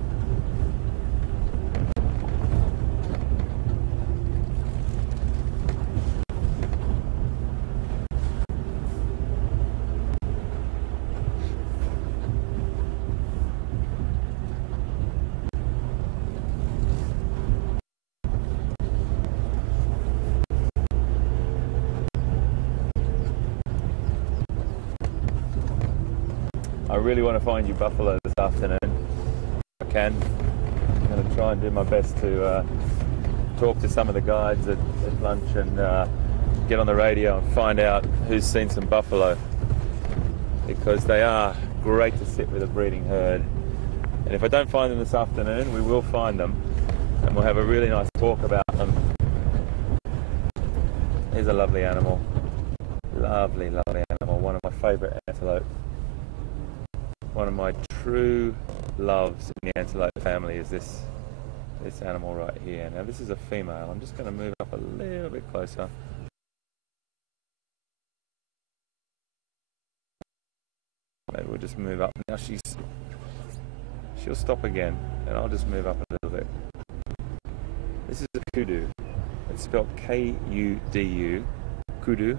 I really want to find you buffalo this afternoon. If I can. I'm going to try and do my best to talk to some of the guides at lunch and get on the radio and find out who's seen some buffalo, because they are great to sit with a breeding herd. And if I don't find them this afternoon, we will find them and we'll have a really nice talk about them. Here's a lovely animal. Lovely, lovely animal. One of my favourite antelope. One of my true loves in the antelope family is this animal right here. Now this is a female. I'm just going to move up a little bit closer. Maybe we'll just move up. Now she'll stop again, and I'll just move up a little bit. This is a kudu. It's spelled K-U-D-U. Kudu.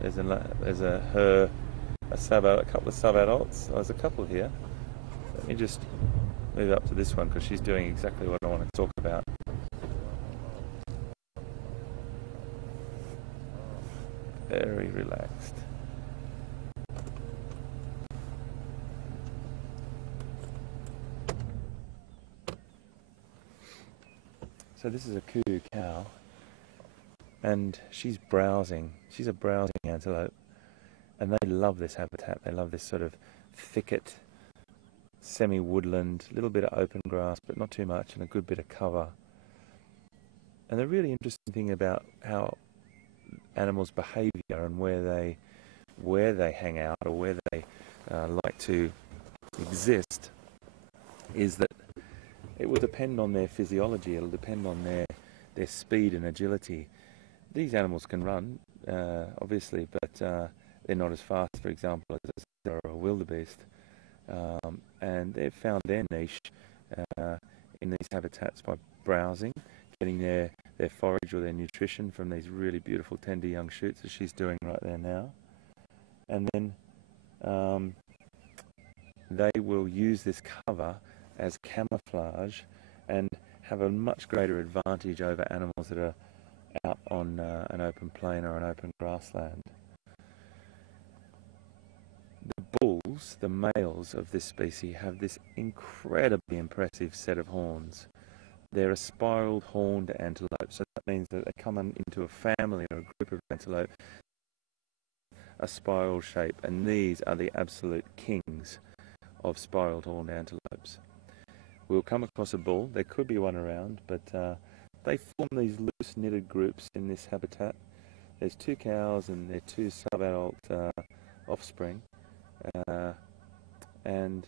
There's a couple of sub-adults. There's a couple here. Let me just move up to this one because she's doing exactly what I want to talk about. Very relaxed. So this is a kudu cow, and she's browsing. She's a browsing antelope. And they love this habitat. They love this sort of thicket, semi-woodland, little bit of open grass, but not too much, and a good bit of cover. And the really interesting thing about how animals' behaviour and where they hang out or where they like to exist is that it will depend on their physiology. It'll depend on their speed and agility. These animals can run, obviously, but they're not as fast, for example, as a wildebeest, and they've found their niche in these habitats by browsing, getting their forage or their nutrition from these really beautiful tender young shoots, as she's doing right there now. And then they will use this cover as camouflage and have a much greater advantage over animals that are out on an open plain or an open grassland. The bulls, the males of this species, have this incredibly impressive set of horns. They're a spiraled horned antelope, so that means that they come into a family or a group of antelope, a spiral shape, and these are the absolute kings of spiraled horned antelopes. We'll come across a bull. There could be one around, but they form these loose knitted groups in this habitat. There's 2 cows and their 2 sub-adult offspring. and